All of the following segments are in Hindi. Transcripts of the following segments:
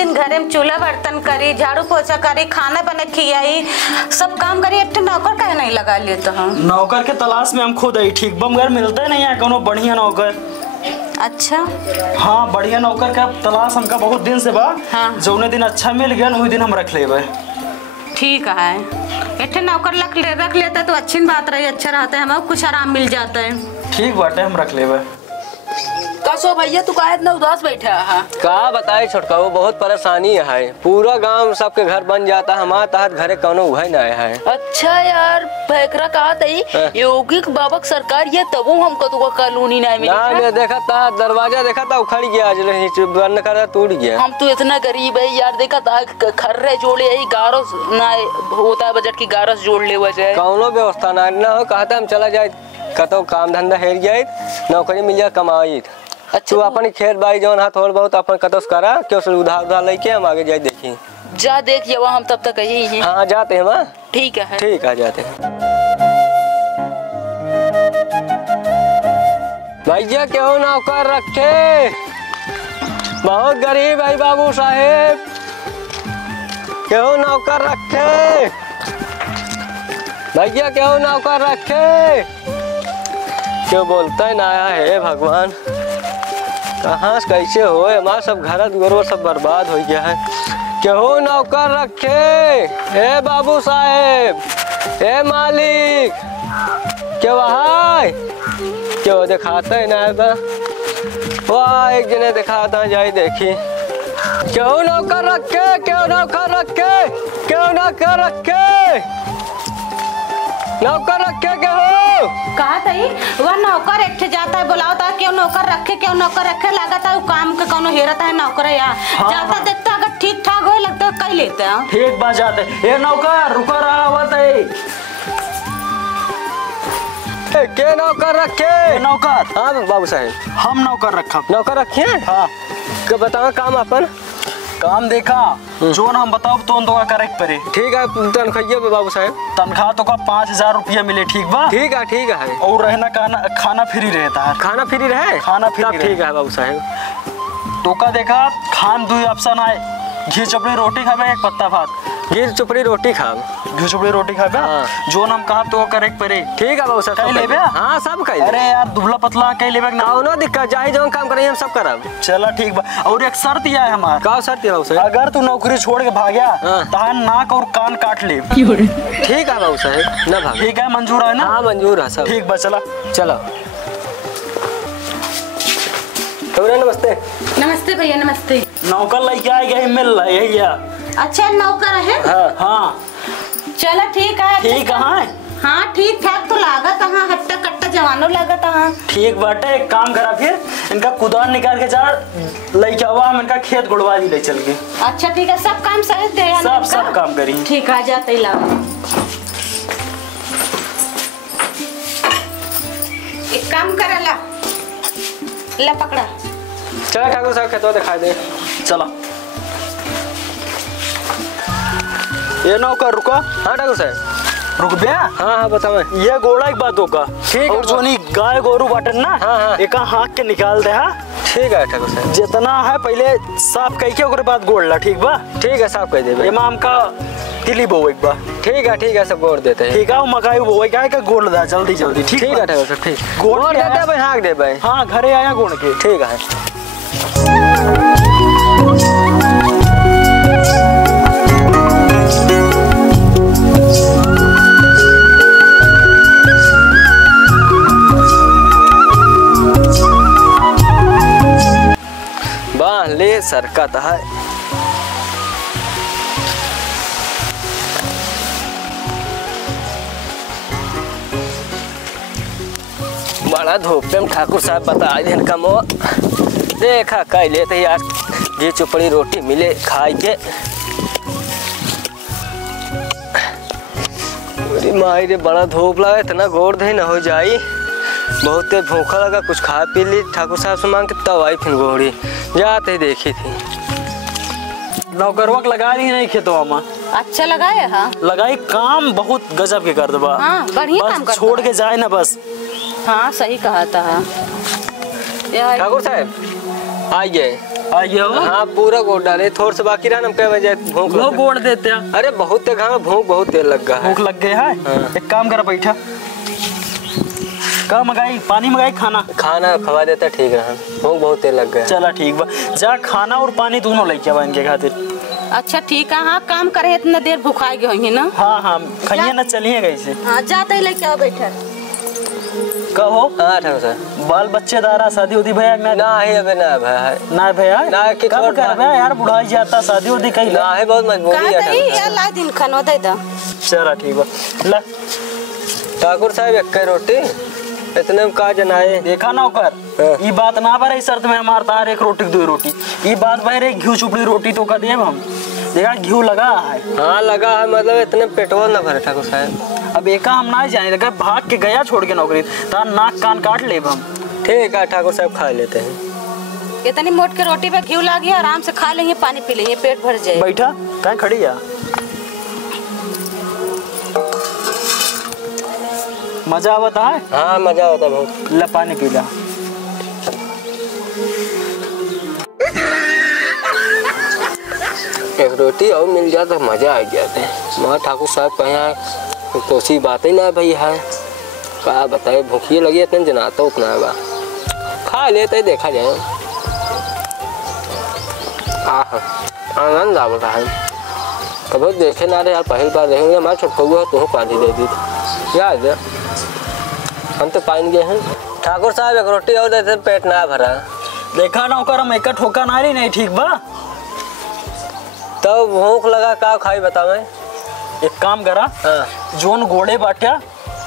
दिन घरे में चूल्हा बर्तन करी, झाड़ू पोछा करी, खाना बना खियाई, सब काम करी। एक नौकर काहे नहीं लगा लिए तो हम? नौकर के तलाश में हम खुद आई। ठीक बमगर मिलते नहीं है कोनो बढ़िया नौकर। अच्छा हाँ, बढ़िया नौकर का तलाश हमका बहुत दिन से बा। हाँ। जो दिन अच्छा मिल गया वही दिन हम रख लेबे। ठीक है, एक नौकर रख लेता तो अच्छी बात रही, अच्छा रहता है, हमें कुछ आराम मिल जाता है। ठीक बाटे, हम रख लेबे। कसो भैया तू काहे इतना उदास बैठा है? का बताए छोटका, वो बहुत परेशानी है। पूरा गांव सबके घर बन जाता, हमारे तहत घरे कौनो उभय ना है। अच्छा यार, फैकरा कहा तई योगी बाबा सरकार ये तबो हमको तो कॉलोनी ना मिली। ना मैं देखा था, दरवाजा देखा था उखड़ गया, बंद कर टूट गया। हम तो इतना गरीब है यार, देखा था खर्रे जोड़े यही गारस ना होता है, बजट की गारस जोड़ ले वजह कौनो व्यवस्था ना हो। कहता हम चला जाए कतो काम धंधा हेर जाए, नौकरी मिल जाए, कमाई। अच्छा, तू अपन खेत बाड़ी जौन हाथ थोड़ा बहुत अपन कतोस करा, क्यों से उधार उधार लेके हम आगे जाए देखी। जा देख ये हम तब तक यही हैं। हाँ जाते हैं वहाँ। ठीक है, ठीक है जाते हैं। भैया क्यों नौकर रखे, बहुत गरीब है बाबू साहेब, क्यों नौकर रखे भैया, क्यों नौकर रखे। क्यों बोलता है ना है भगवान, कहाँ से कैसे हो, हमारा सब घर दुआर सब बर्बाद हो गया है। क्यों नौकर रखे, ए बाबू साहेब, ए मालिक, क्यों वहाँ क्यों दिखाता है ना बा? वाह एक जने दिखाता जाए देखी। क्यों नौकर रखे, क्यों नौकर रखे, क्यों नौकर रखे, नौकर रखे क्या हो? कहा तई वह नौकर एक जाता है, बुलाओ था क्यों नौकर रखे, क्यों नौकर रखे, लागत है काम के कोनो हेरता है नौकर यहाँ। हाँ, जाता हाँ। देखता अगर ठीक ठाक हो लगता है कई लेते हैं। ठीक बात जाते। ये नौकर रुका रहा हुआ के नौकर रखे, नौकर। हाँ बाबू साहेब, हम नौकर रखा। नौकर रखे। हाँ, बताओ काम अपन काम देखा जो हम बताओ तो करेक्ट परे। ठीक है, तनख्वाह बाबू साहेब, तनख्वाह तो का 5000 रुपया मिले। ठीक बा, ठीक है, ठीक है। और रहना खाना फ्री रहता है। खाना फ्री रहे, खाना फ्री। ठीक है बाबू साहेब। तो का देखा खान दो ऑप्शन है, घी चपड़ी रोटी खावे, एक पत्ता भात। घी चपड़ी रोटी खाब, घी चपड़ी रोटी खावे। हाँ। जो हम कहा तो करेक्ट परे। ठीक है बाबू साहब, कहीं लेबे। हाँ सब कहीं। अरे यार दुबला पतला कहीं लेबे ना, नो दिक्कत, जाही जो काम करें हम सब करब। चला ठीक बा। और एक शर्त यह है हमारा। का शर्त है बाबू साहब? अगर तू नौकरी छोड़ के भाग गया तो नाक और कान काट ले। ठीक है बाबू साहब, ना भाग। ठीक है, मंजूर है ना? हाँ मंजूर है सब। ठीक बा, चला चलो। नमस्ते। नमस्ते भैया, नमस्ते। नौकर लेके आए गए, मिल रहा है या? अच्छा नौकर है। हाँ हाँ, चलो ठीक है। ठीक है। हाँ ठीक ठाक तो लागत, हाँ हट्टा कट्टा जवानो लागत। हाँ ठीक बाटे, एक काम करा फिर इनका कुदार निकाल के जा लेके आवा, हम इनका खेत गुड़वा दी ले चल के। अच्छा ठीक है, सब काम सही दे, सब काम करी। ठीक है, जाते ही लाओ। एक काम करा, ला पकड़ा। चला ठाकुर साहब खेतवा दिखाई दे। चला ये नौकर रुका। हाँ ठाकुर साहब रुक गया। हाँ हाँ बताओ। ये गोड़ा एक बात होगा। ठीक। और जो नहीं गाय गोरू बाटन ना, हाँ एक हाथ के निकाल दे। हाँ ठीक है ठाकुर साहब, जितना है पहले साफ कह के ओकरे बाद गोड़ ला। ठीक बा, ठीक है साफ कह दे। इमाम का तिली बो एक बार। ठीक है सब गोड़ देते हैं। ठीक है, मकाई वो क्या का गोड़ दा जल्दी जल्दी। ठीक है ठाकुर साहब, ठीक गोड़ देते भाई, हाँक दे भाई। हाँ घरे आया गोड़ के। ठीक है। बांध ले सरकत है। बड़ा धूप में ठाकुर साहब बता दिन कम हो देखा कह लेते यार, घी चुपड़ी रोटी मिले खाई के। माई रे बड़ा धूप लगा, इतना गोर दही न हो जाई, बहुत भूखा लगा, कुछ खा पी ली ठाकुर साहब से मांग के, तब आई फिर घोड़ी जाते ही देखी थी। नौकरवक लगा दी नहीं खेतवा में। अच्छा लगाए। हाँ लगाई, काम बहुत गजब के कर दबा। हाँ बढ़िया काम कर, छोड़ के जाए ना बस। हाँ सही कहा था। ठाकुर साहब आइए आइए हो। हाँ पूरा गोड़ डाले, थोड़ा सा बाकी रहा, हम कह बजे भूख लो गोड़ देते हैं। अरे बहुत तेज खाना, भूख बहुत तेज लग गया है। भूख लग गई है। हाँ। एक काम कर बैठा, का मंगाई, पानी मंगाई, खाना खाना खवा देता ठीक रहा, भूख बहुत तेज लग गया। चला ठीक बा, जा खाना और पानी दोनों लेके आवा इनके खातिर। अच्छा ठीक है। हाँ काम करे इतना देर भुखाई गए होंगे ना। हाँ हाँ खाइए ना, चलिए कैसे। हाँ जाते ही लेके आओ बैठा। कहो हाँ ठाकुर साहब। बाल बच्चे दारा शादी उदी भैया ना है अबे ना भैया, ना भैया ना कि कब छोड़ कर भैया यार, बुढ़ाई जाता शादी उदी कहीं ना है, बहुत मजबूरी है कहा ठाकुर यार साहब। ला दिन खाना दे दो। चला ठीक बा ला। ठाकुर साहब एक रोटी इतने में का जनाए देखा ना ओकर हाँ। ई बात ना भरे शर्त में हमार तार एक रोटी दो रोटी, ई बात भरे घी चुपड़ी रोटी तो का देब हम। देखा घी लगा है। हाँ लगा है, मतलब इतने पेट्रोल ना भरे ठाकुर साहब। अब एका हम ना जाने लगा, भाग के गया छोड़ के नौकरी, तार नाक कान काट लेब हम। ठीक है ठाकुर साहब खा लेते हैं। इतनी मोट के रोटी पे घी लागी, आराम से खा लेंगे, पानी पी लेंगे, पेट भर जाए। बैठा कहीं खड़ी है, मजा आवता है। हाँ मजा होता बहुत। ला पानी पी ला। एक रोटी और मिल जाए तो मजा आ गया थे। मगर ठाकुर साहब कहीं तो सी बात ही ना भाई है, क्या बताए भूखी लगी इतने जनाता उतना है, खा लेते देखा जाए। आनंद आ रहा है, कभी देखे ना रहे यार, पहली बार देखेंगे। हमारा छोटका हुआ तो पानी दे दी याद है, हम तो पाइन गए हैं। ठाकुर साहब एक रोटी और देते पेट ना भरा। देखा ना ओकर हम एक ठोका ना रही नहीं ठीक बा। तो भूख लगा का खाई बता मैं। एक काम करा, हाँ जोन गोड़े बाटिया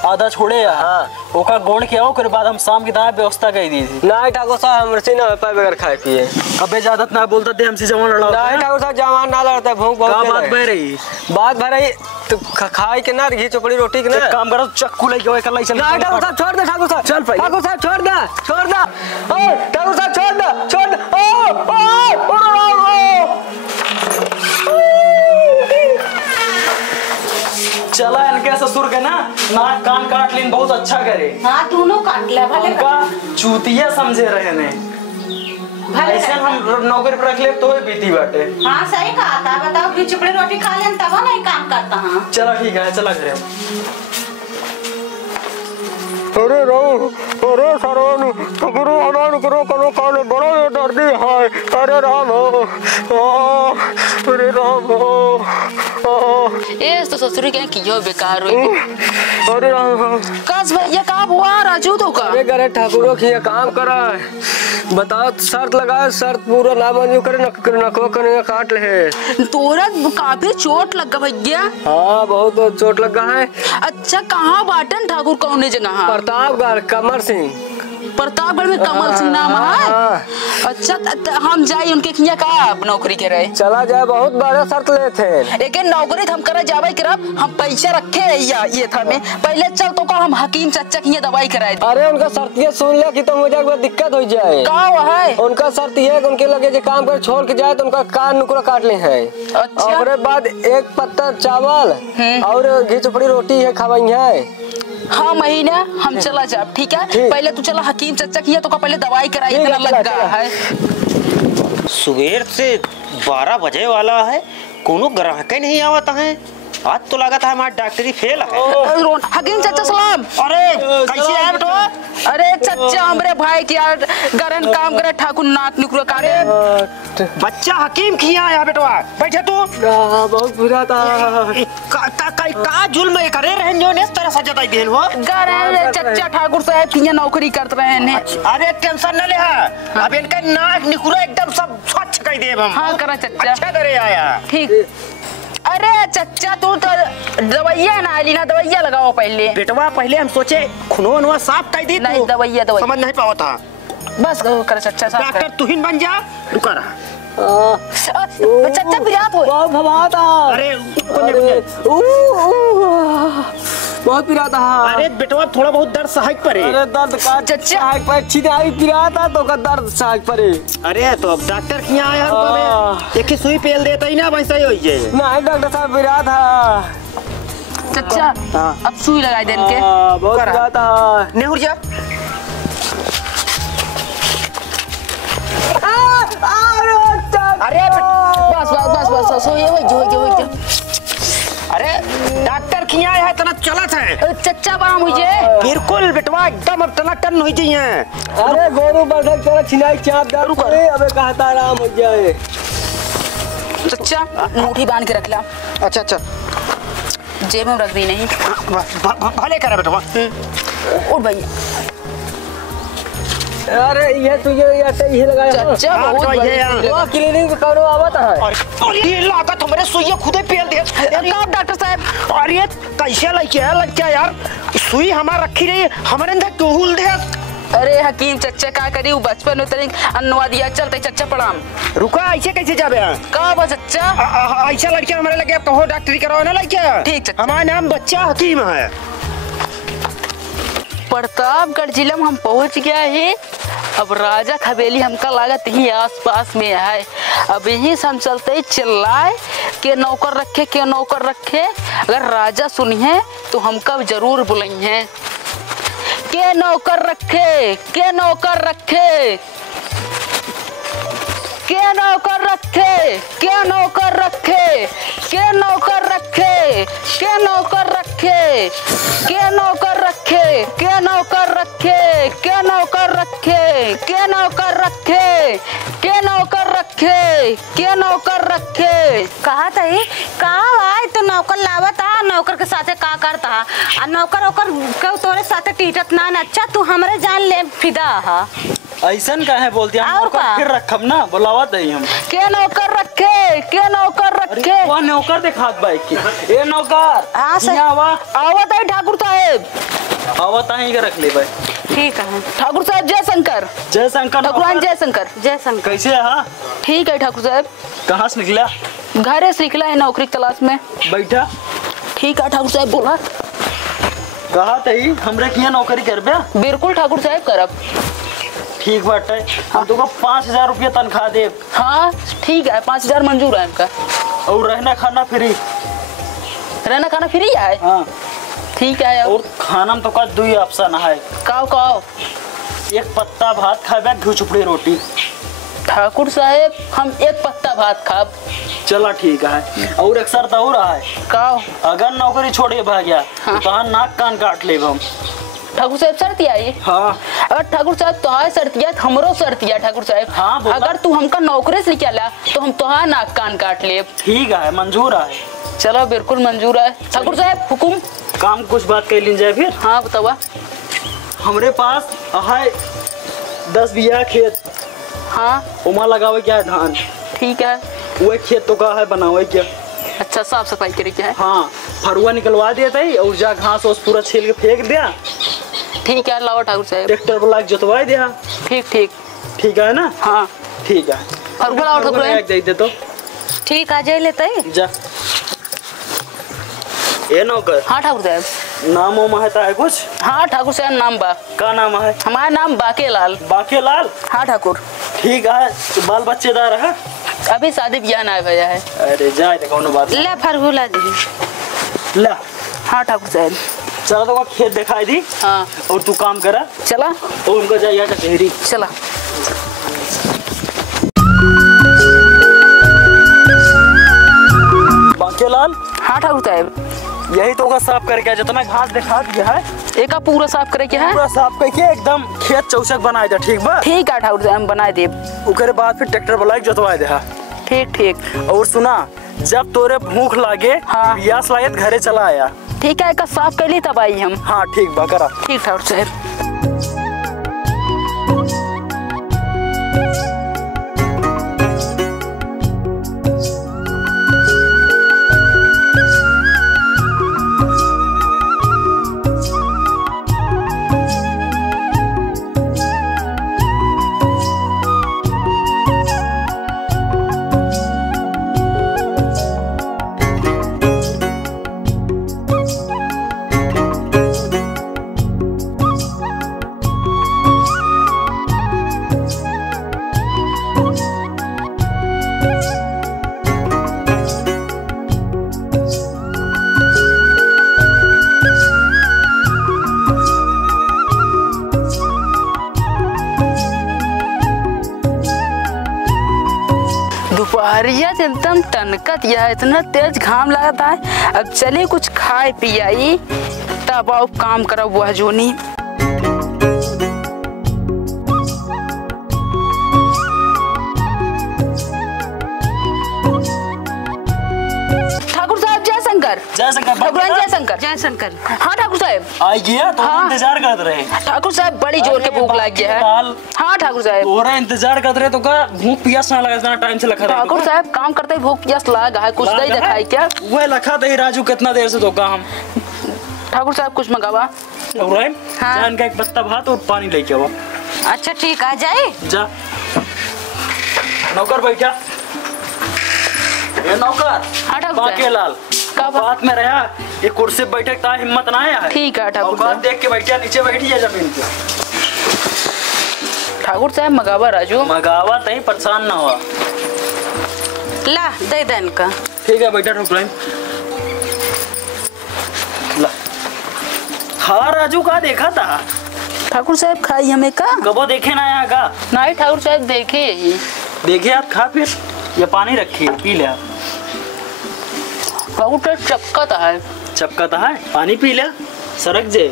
आधा छोड़े या हाँ ओका गोड़ के आओ, फिर बाद हम शाम की दाएं व्यवस्था कर दी थी। नहीं ठाकुर साहब हमसे ना पाए बगैर खाए पिए। अबे ज्यादा ना बोलता थे हमसे जवान लड़ा। नहीं ठाकुर साहब जवान ना लड़ता, भूख बहुत का तेज बात है। बह रही, बात भर रही तो खाए के ना घी चोपड़ी रोटी के ना। एक काम करो चक्कू लेके आओ, एकला ही चल। नहीं ठाकुर साहब छोड़ दे, ठाकुर साहब चल भाई। ठाकुर साहब छोड़ दे, छोड़ दे, ओ ठाकुर साहब छोड़ दे, छोड़ दे, ओ चला इनके ससुर के ना नाक कान काट लेन, बहुत अच्छा करे। हाँ दोनों काट ले भले उनका चूतिया समझे रहे ने, भले ऐसे हम नौकरी पर रख ले तो ही बीती बाटे। हाँ सही कहा था। बताओ घी चुपड़ी रोटी खा लें तब नहीं काम करता। हाँ चला ठीक है, चला घरे। अरे राम, अरे सरवन करो अनान करो करो काले बड़ा ये दर्दी है। अरे राम अरे राम ए तो ससुर क्या कियो बेकार हुई। अरे राम कस भैया का हुआ राजू तो का। अरे करे ठाकुरों की ये काम करा, बताओ शर्त लगाए, शर्त पूरा ना मंजूर करे नको करे काट ले। तोरा काफी चोट लगा भैया। हाँ बहुत चोट लगा है। अच्छा कहाँ बाटन ठाकुर कौन जगह। प्रतापगढ़ कमर सिंह, प्रतापगढ़ में कमल सिंह नाम है। अच्छा हम जाए उनके खिया का नौकरी के रहे। चला जाए, बहुत बड़ा शर्त ले थे। लेकिन नौकरी हम करे जावे करब, हम पैसा रखे रहिया ये था में पहले चल तो का हम हकीम चच्चा की दवाई कराए दी। अरे उनका शर्त ये सुन लिया कि तो मुझे कोई दिक्कत हो जाए। का हुआ है उनका शर्त ये है कि उनके लगे जो काम कर छोड़ के जाए तो उनका कान नुकरा काट ले है। अच्छा। और बाद एक पत्ता चावल और घी चुपड़ी रोटी है खवाई है। हाँ महीना हम चला जाब ठीक है। ठीक। पहले तू चला हकीम चच्चा की तो का पहले दवाई कराई, ठीक है, इतना चला, लग चला। है। सुबह से 12 बजे वाला है, कोनो ग्राहक नहीं आवता है। आज तो लगा था हमारा डॉक्टरी फेल है। हकीम चच्चा सलाम। अरे कैसे आए बेटो। अरे चच्चा हमरे भाई की यार गरन काम करे ठाकुर नाक निकुरा काटे। बच्चा हकीम खिया आया बेटवा, बैठे तू। बहुत बुरा था। का जुल्म करे रहन जो ने तरह सजा दाई देन हो। गरन चच्चा ठाकुर साहब की नौकरी करते रहे ने। अरे टेंशन न ले, अब इनका नाक निकुरा एकदम सब स्वच्छ कर देब हम। हाँ करा चच्चा। अच्छा करे आया। ठीक। अरे चच्चा तू तो दवाइया ना ली ना, दवाइया लगाओ पहले। बेटवा पहले हम सोचे खुनवा साफ कर दी, नहीं दवाइया दवाइया समझ नहीं पावा था। बस कर चच्चा साफ कर। डॉक्टर तुहिन बन जा, रुका रहा। चच्चा पिरात हो। बहुत भवा था। अरे बहुत पिरा था। अरे बेटवा थोड़ा बहुत दर्द सहायक पड़े। अरे दर्द का चच्चा पर छिदाई पिरा था तो का दर्द साग परे। अरे तो अब डॉक्टर के यहाँ आया हूँ, एक ही सुई पेल देता ही ना वैसा ही हो जाए। नहीं डॉक्टर साहब पिरा था। चच्चा अब सुई लगाई देन के। बहुत पिरा था। नेहुर जा। अरे बस बस बस बस बस हो गया। अरे डॉक्टर किया है तना चलत है चच्चा बना मुझे बिल्कुल बेटवा एकदम अब तना टन हो जाइए। अरे गोरू बरसक तेरा छिनाई चाप दारू करे अबे कहता आराम हो जाए। चच्चा मुट्ठी बांध के रख ला। अच्छा अच्छा जेब में रख दी नहीं। भले करा बेटवा। उठ भैया। अरे ये तुझे ऐसे ही लगाया चच्चा बहुत वो क्लिनिक पे कौनो आवत है। और ये लागत हमारे सुई खुदे पेल दे। कब डॉक्टर साहब और ये कैसे लग क्या यार सुई हमार रखी रही हमारे अंदर टूहुल दे। अरे हकीम चच्चा का करी वो बचपन में तनिक अन्नवा दिया चलते चच्चा प्रणाम। रुका ऐसे कैसे जाबे का बस चच्चा ऐसा लड़के हमारे लगे अब कहो डॉक्टरी कराओ ना लड़के। ठीक चच्चा। हमारा नाम बच्चा हकीम है। प्रतापगढ़ जिला में हम पहुंच गया है। अब राजा हवेली हमका लागत ही आसपास में है। अब यहीं से हम चलते ही चिल्लाए के नौकर रखे के नौकर रखे। अगर राजा सुनिए तो हमका जरूर बुलाइए के नौकर रखे के नौकर रखे के नौकर रखे के नौकर रखे के नौकर रखे के नौकर रखे के नौकर रखे के नौकर रखे के नौकर रखे के नौकर रखे के नौकर रखे के नौकर रखे। कहा तई का आए तो नौकर लावत आ नौकर के साथे का करता आ नौकर ओकर के तोरे साथे टीटत ना अच्छा तू हमरे जान ले फिदा हा। ऐसन का है बोलती हम और नौकर का? फिर रखब ना बुलावा दई हम। के नौकर रखे के नौकर रखे। वो नौकर दिखात बाइक की ए नौकर हाँ सर। यहाँ आवा आवत है ठाकुर साहेब। आवत ही के रख ले भाई। ठीक है ठाकुर साहब जय शंकर। जय शंकर ठाकुरान नौकर। जय शंकर। जय शंकर। कैसे है ठीक है ठाकुर साहब। कहाँ से निकला घरे से निकला है नौकरी की तलाश में। बैठा ठीक है ठाकुर साहब बोला। कहा तई हमरे किया नौकरी करबे। बिल्कुल ठाकुर साहब करब। ठीक बाटे हम तुमको 5000 रुपया तनख्वाह दे। हाँ ठीक है 5000 मंजूर है इनका। और रहना खाना फ्री। रहना खाना फ्री है। हाँ ठीक है। और खाना में तो का दो ही ऑप्शन है। काओ काओ एक पत्ता भात खाबे घी चुपड़ी रोटी। ठाकुर साहब हम एक पत्ता भात खाब। चला ठीक है और एक शर्त और है काओ अगर नौकरी छोड़ के भाग गया हाँ। तो कहाँ नाक कान काट ले हम। ठाकुर साहब शर्तिया ये। हाँ अगर ठाकुर साहब तुहार शर्तिया तो हमरो शर्तिया ठाकुर साहब। हाँ, बोला। अगर तू हमका नौकरी से निकाला तो हम तुहार नाक कान काट ले। ठीक है मंजूर है। चलो बिल्कुल मंजूर है ठाकुर साहब हुकुम। काम कुछ बात कर ली जाए फिर। हाँ बतावा। हमरे पास है 10 बीघा खेत। हाँ उमा लगावे क्या है धान। ठीक है। वो खेत तो का है बनावे क्या। अच्छा साफ सफाई करे क्या है। हाँ फरुआ निकलवा देता ही और जा घास ओस पूरा छील के फेंक दिया। ठीक है लाओ ठाकुर साहब। ट्रैक्टर बुला के जोतवा दिया। ठीक ठीक। ठीक है ना। हाँ ठीक है फरुआ लाओ ठाकुर साहब। दे दे तो ठीक आ जाए लेते जा। ए नौकर हाँ ठाकुर साहब। नाम वाम है कुछ। हाँ ठाकुर साहब नाम बा। का नाम है। हमारा नाम बाकेलाल। बाकेलाल। हाँ ठाकुर। ठीक है तो बाल बच्चेदार है। अभी शादी ब्याह ना भैया है। अरे जाए तो कौन बात ले फरहुला दी। ला हाँ ठाकुर साहब। चला तो खेत दिखाई दी हाँ और तू काम करा चला और उनका जाइए कचहरी। चला। बाकेलाल। हाँ ठाकुर साहब। यही तो का साफ करके जितना घास दिखा दिया है एक पूरा साफ करे क्या है। पूरा साफ करके एकदम खेत चौसक बनाए दे। ठीक बा ठीक है ठाकुर साहब हम बना दे। ओकरे बाद फिर ट्रैक्टर बुला के जोतवा दे। ठीक ठीक। और सुना जब तोरे भूख लागे हाँ। प्यास लागे तो घरे चला आया। ठीक है एक साफ कर ली तब आई हम। हाँ ठीक बा करा। ठीक ठाकुर साहब। शरीयत एकदम टनकत यह इतना तेज घाम लगता है। अब चले कुछ खाए पियाई तब आओ काम करब वह जोनी। ठाकुर साहब जय शंकर। जय शंकर भगवान जय शंकर। जय शंकर। हाँ ठाकुर साहब आ गया तो हाँ। इंतजार कर रहे। ठाकुर साहब बड़ी जोर के भूख लग गया है। हाँ ठाकुर साहब तोरा इंतजार कर रहे तो का भूख प्यास ना लगा इतना टाइम से लखा रहा। ठाकुर साहब काम करते ही भूख प्यास लगा है कुछ दही दिखाई क्या? वो लखा दही राजू कितना देर से तो का हम। ठाकुर साहब कुछ मंगावा। हाँ। जान का एक पत्ता भात और पानी लेके आओ। अच्छा ठीक आ जाए। जा नौकर बैठा। ये नौकर हाँ ठाकुर बाके साहब लाल का बात में रहा ये कुर्सी बैठे ता हिम्मत ना है। ठीक है ठाकुर औकात साहब। देख के बैठिया नीचे बैठी है जमीन पे। ठाकुर साहब मंगावा राजू। मगावा तही परेशान ना हुआ। ला दे देन का। ठीक है बैठा ठोकराइन। ला हाँ राजू का देखा था। ठाकुर साहब खाई हमें का? कबो देखे ना यहाँ का। नहीं ठाकुर साहब देखे यही। देखिए आप खा फिर ये पानी रखिए पी ले आप। ठाकुर साहब चक्का है। चपका है पानी पी ले सरक जे।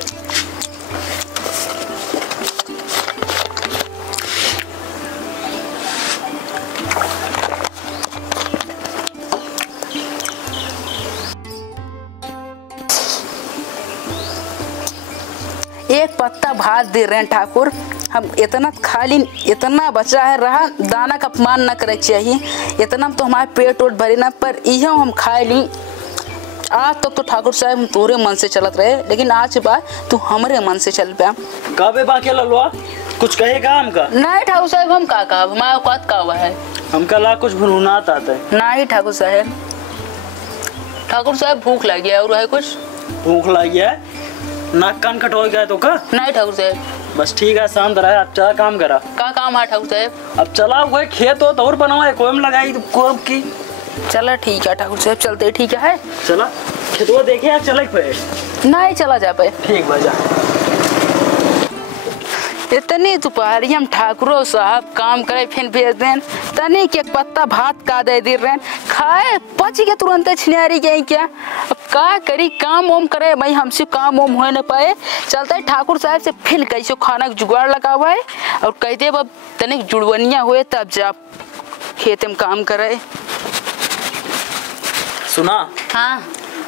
एक पत्ता भात दे रहे हैं ठाकुर। हम इतना खाली इतना बचा है रहा दाना का अपमान न करे चाहिए। इतना तो हमारे पेट वोट भरे ना पर यह हम खाए ली। आज तक तो ठाकुर साहब हम तोरे मन से चलत रहे लेकिन आज के बाद तू हमारे मन से चल पाया। काबे बाके ललवा कुछ कहेगा हमका। नहीं ठाकुर साहब हम का कहा हमारा औकात का हुआ है। हमका ला कुछ भुनभुनात आता है। नहीं ठाकुर साहब। ठाकुर साहब भूख लगी है और है कुछ? भूख लगी है नाक कान कटो गया तो का। नहीं ठाकुर साहब। बस ठीक है शांत रहा अब चला काम करा। का काम है ठाकुर साहब? अब चला हुआ खेत हो तो और बनवा कोयम लगाई कोयम की। चला ठीक है ठाकुर साहब चलते ठीक है। चला खेतवा देखे यार चले पे। नहीं चला जा पाए। ठीक बजा। इतनी दोपहरी हम ठाकुरो साहब काम करे फिर भेज दें तनी के पत्ता भात का दे दे रहे खाए पची के तुरंत छिनारी गई क्या। अब का करी काम ओम करे भाई हमसे काम ओम हो न पाए। चलता है ठाकुर साहब से फिर कैसे खाना का जुगाड़ लगा हुआ है और कह दे अब तनिक जुड़वनिया हुए तब जा खेत में काम करे। सुना हाँ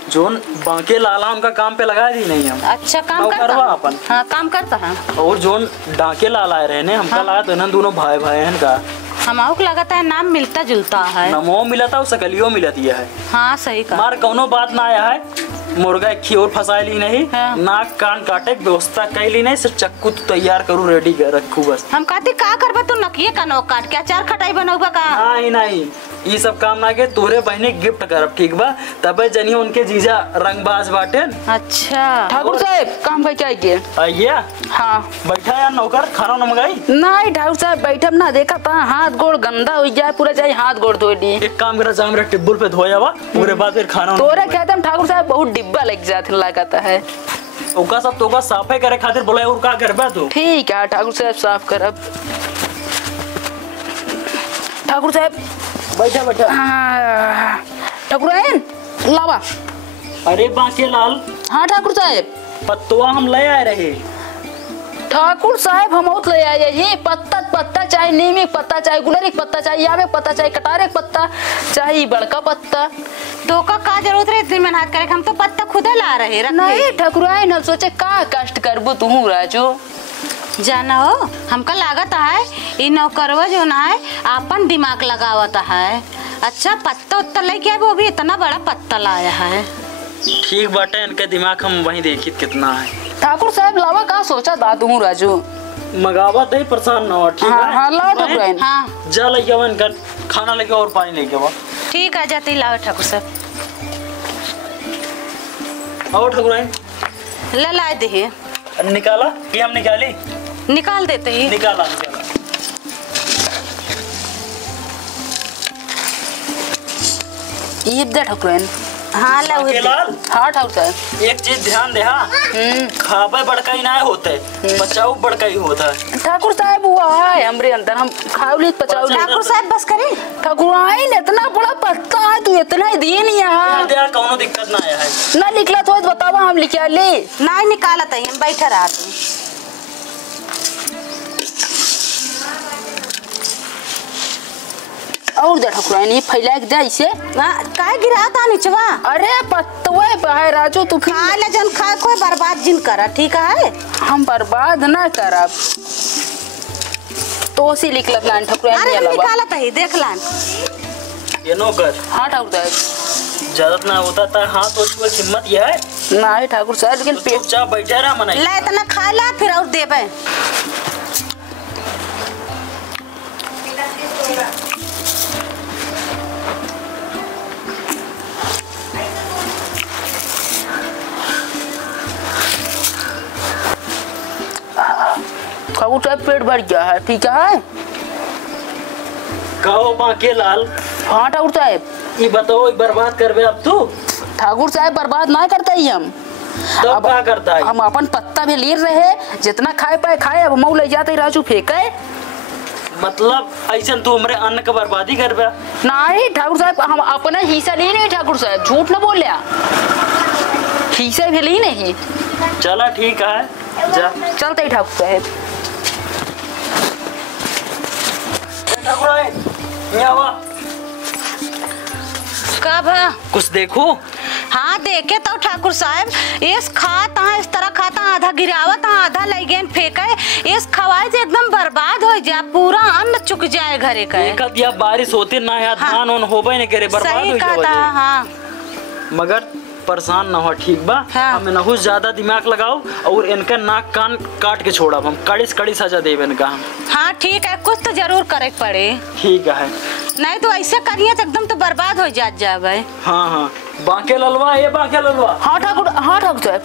जोन बांके लाला हमका काम पे लगा दी नहीं हम। अच्छा काम करता करवा है। अपन। हाँ काम करता है। और जोन डाके लाला है रहने हमका हाँ। लगा तो ना दोनों भाई भाई हैं का। हमारे को लगता है नाम मिलता जुलता है। नमो मिला था सकलियो मिला दिया है। हाँ सही कहा। मार कौनो बात ना आया है। मुर्गा एक खी और फंसाई ली नहीं। हाँ। नाक कान काटे के व्यवस्था कैली नहीं सिर्फ चक्कू तो तैयार करूँ रेडी कर रखू बस। हम कहते का करबा तू नकिए का नो काट के अचार खटाई बनौबा का। नहीं नहीं ये सब काम ना के तोरे बहने गिफ्ट करब ठीक बा तबे जनियो उनके जीजा रंगबाज बाटे। अच्छा ठाकुर साहब काम भाई क्या किए? आइए हाँ बैठा यार नौकर खाना न मंगाई। नहीं ठाकुर साहब बैठब ना देखा था हाथ गोड़ गंदा हो गया पूरा चाहिए हाथ गोड़ धो ली। एक काम करा जा मेरा टिब्बुल पे धोया हुआ पूरे बाद फिर खाना तोरे कहते हम ठाकुर साहब बहुत डिब्बा लग जाते लगाता है। ओका सब तो साफे करे खातिर बोला और का करबा तू। ठीक है ठाकुर साहब साफ करब। ठाकुर साहब बैठा बैठा। ठाकुर आयन लावा। अरे बाके लाल हाँ ठाकुर साहब। पत्तवा हम ले आए रहे। ठाकुर साहब हम ले आए ये पत्ता पत्ता चाहे नीम पत्ता चाहे गुलर एक पत्ता चाहे यामे पत्ता चाहे कटार एक पत्ता चाहे बड़का पत्ता। तो का जरूरत है इतनी मेहनत करे हम तो पत्ता खुद ला रहे रखे। नहीं ठाकुर आयन सोचे का कष्ट करबो तू राजू। जाना हो हमका लागत है ये नौकरवा जो ना है अपन दिमाग लगावता है। अच्छा पत्ता उत्ता लेके आए वो भी इतना बड़ा पत्ता लाया है। ठीक बाटे इनके दिमाग हम वहीं देखी कितना है। ठाकुर साहब लावा का सोचा था तू राजू। मगावत है परेशान ना हो ठीक हाँ है। हाँ लाओ ठाकुर आयन। हाँ जा लेके आवा इनका खाना लेके और पानी लेके आवा। ठीक है जाते लाओ ठाकुर साहब। आओ ठाकुर आइन ले लाए दे निकाला कि हम निकाली निकाल देते ही। निकाला निकाला। ये दे ठाकुर आयन हाँ ला बाके लाल हाँ ठाकुर साहब। एक चीज ध्यान दे, हाँ खावे बड़का ही ना होते, बचाऊ बड़का ही होता है। ठाकुर साहब वो है हमरे अंदर, हम खाओ ली पचाओ ली। ठाकुर साहब बस करी। ठाकुर आई ने इतना बड़ा पत्ता है, तू इतना ही दिए नहीं यहाँ दे कौनो दिक्कत ना आया है ना निकला तो बतावा हम लिखा ले ना निकाला था हम बैठा रहा तू। और दे ठाकुरानी फैला के दे इसे। काय गिरा था नीचवा? अरे पत्तवे है राजू तू फिर खा ले जन खा, कोई बर्बाद जिन करा, ठीक है? हम बर्बाद ना करब तो सी लिखला प्लान ठाकुरानी अरे हम अलावा। निकाला था ही देख लान। ये नौकर हाँ ठाकुर साहब। जरूरत ना होता था, हाँ तो उसको हिम्मत यह है ना है ठाकुर साहब, लेकिन तो पेट चुपचाप बैठे रहा मना। ला इतना खा ला फिर और देबे। ठाकुर साहब पेट भर गया है, ठीक है? कहो बाके लाल, हाँ ठाकुर साहब। ये बताओ ये बर्बाद करबे अब तू? ठाकुर साहब बर्बाद ना करता ही हम। तब क्या करता है? हम अपन पत्ता भी ले रहे, जितना खाए पाए खाए, अब मऊ ले जाते राजू फेंके। मतलब ऐसा तू हमारे अन्न का बर्बादी करबे? नहीं ठाकुर साहब, हम अपना हिस्सा ले नहीं ठाकुर साहब, झूठ न बोलिया, हिस्सा भी ली नहीं। चला ठीक है, जा चलते ही ठाकुर साहब। ठाकुर आए, यहाँ आवा। कब है? कुछ देखो। हाँ देखे तो ठाकुर साहब, इस खाता इस तरह खाता, आधा गिरावत आधा लैगेन फेंके, इस खवाए से एकदम बर्बाद हो जाए, पूरा अन्न चुक जाए घरे का। एक या बारिश होती ना यार, हाँ। धान उन होबे नहीं करे, बर्बाद सही हो कहा था, जाए। हाँ। मगर परेशान ना हो, ठीक बा? हाँ। हमें नहुस ज्यादा दिमाग लगाओ और इनका नाक कान काट के छोड़ा, हम कड़ी सजा देवे इनका हम। हाँ ठीक है, कुछ तो जरूर करे पड़े, ठीक है। नहीं तो ऐसे करिए तो एकदम तो बर्बाद हो जाए। हाँ हाँ बाके ललवा, ये बाके ललवा। हाँ ठाकुर साहब।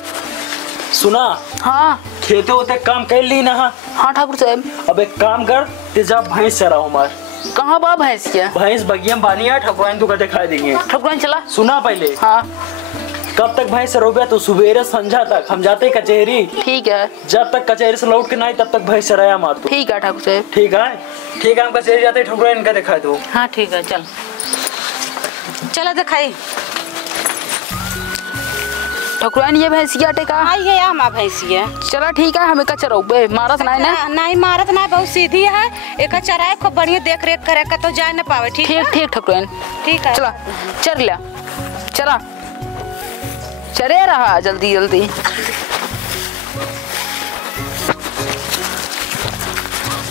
सुना, हाँ खेते होते काम कर ली ना। हाँ ठाकुर साहब। अब एक काम कर, तेजा भैंस चरा हमार। कहाँ बा भैंस क्या? भैंस बगिया में बानी है, ठकुराइन तुका दिखाई देंगे। ठकुराइन चला। सुना पहले, हाँ कब तक भैंस चरोगे? तो सुबेरे संझा तक हम जाते कचहरी, ठीक है। जब तक कचहरी से लौट के नहीं तब तक भैंस चराया मार तू। ठीक है ठाकुर साहब। ठीक है, ठीक है, हम कचहरी जाते ठकुराइन का दिखाई दो। हाँ ठीक है, चल चलो दिखाई। ठकुराइन ये भैंसिया टेका। हाँ ये या माँ भैंसिया। चला ठीक है, हमें कचरा मारत नहीं ना। नहीं मारत ना, बहुत सीधी है, एक चराए खूब बढ़िया देख रेख करे का तो जा न पावे, ठीक है? ठीक ठकुराइन। ठीक है, चला चल लिया, चला चले रहा जल्दी जल्दी।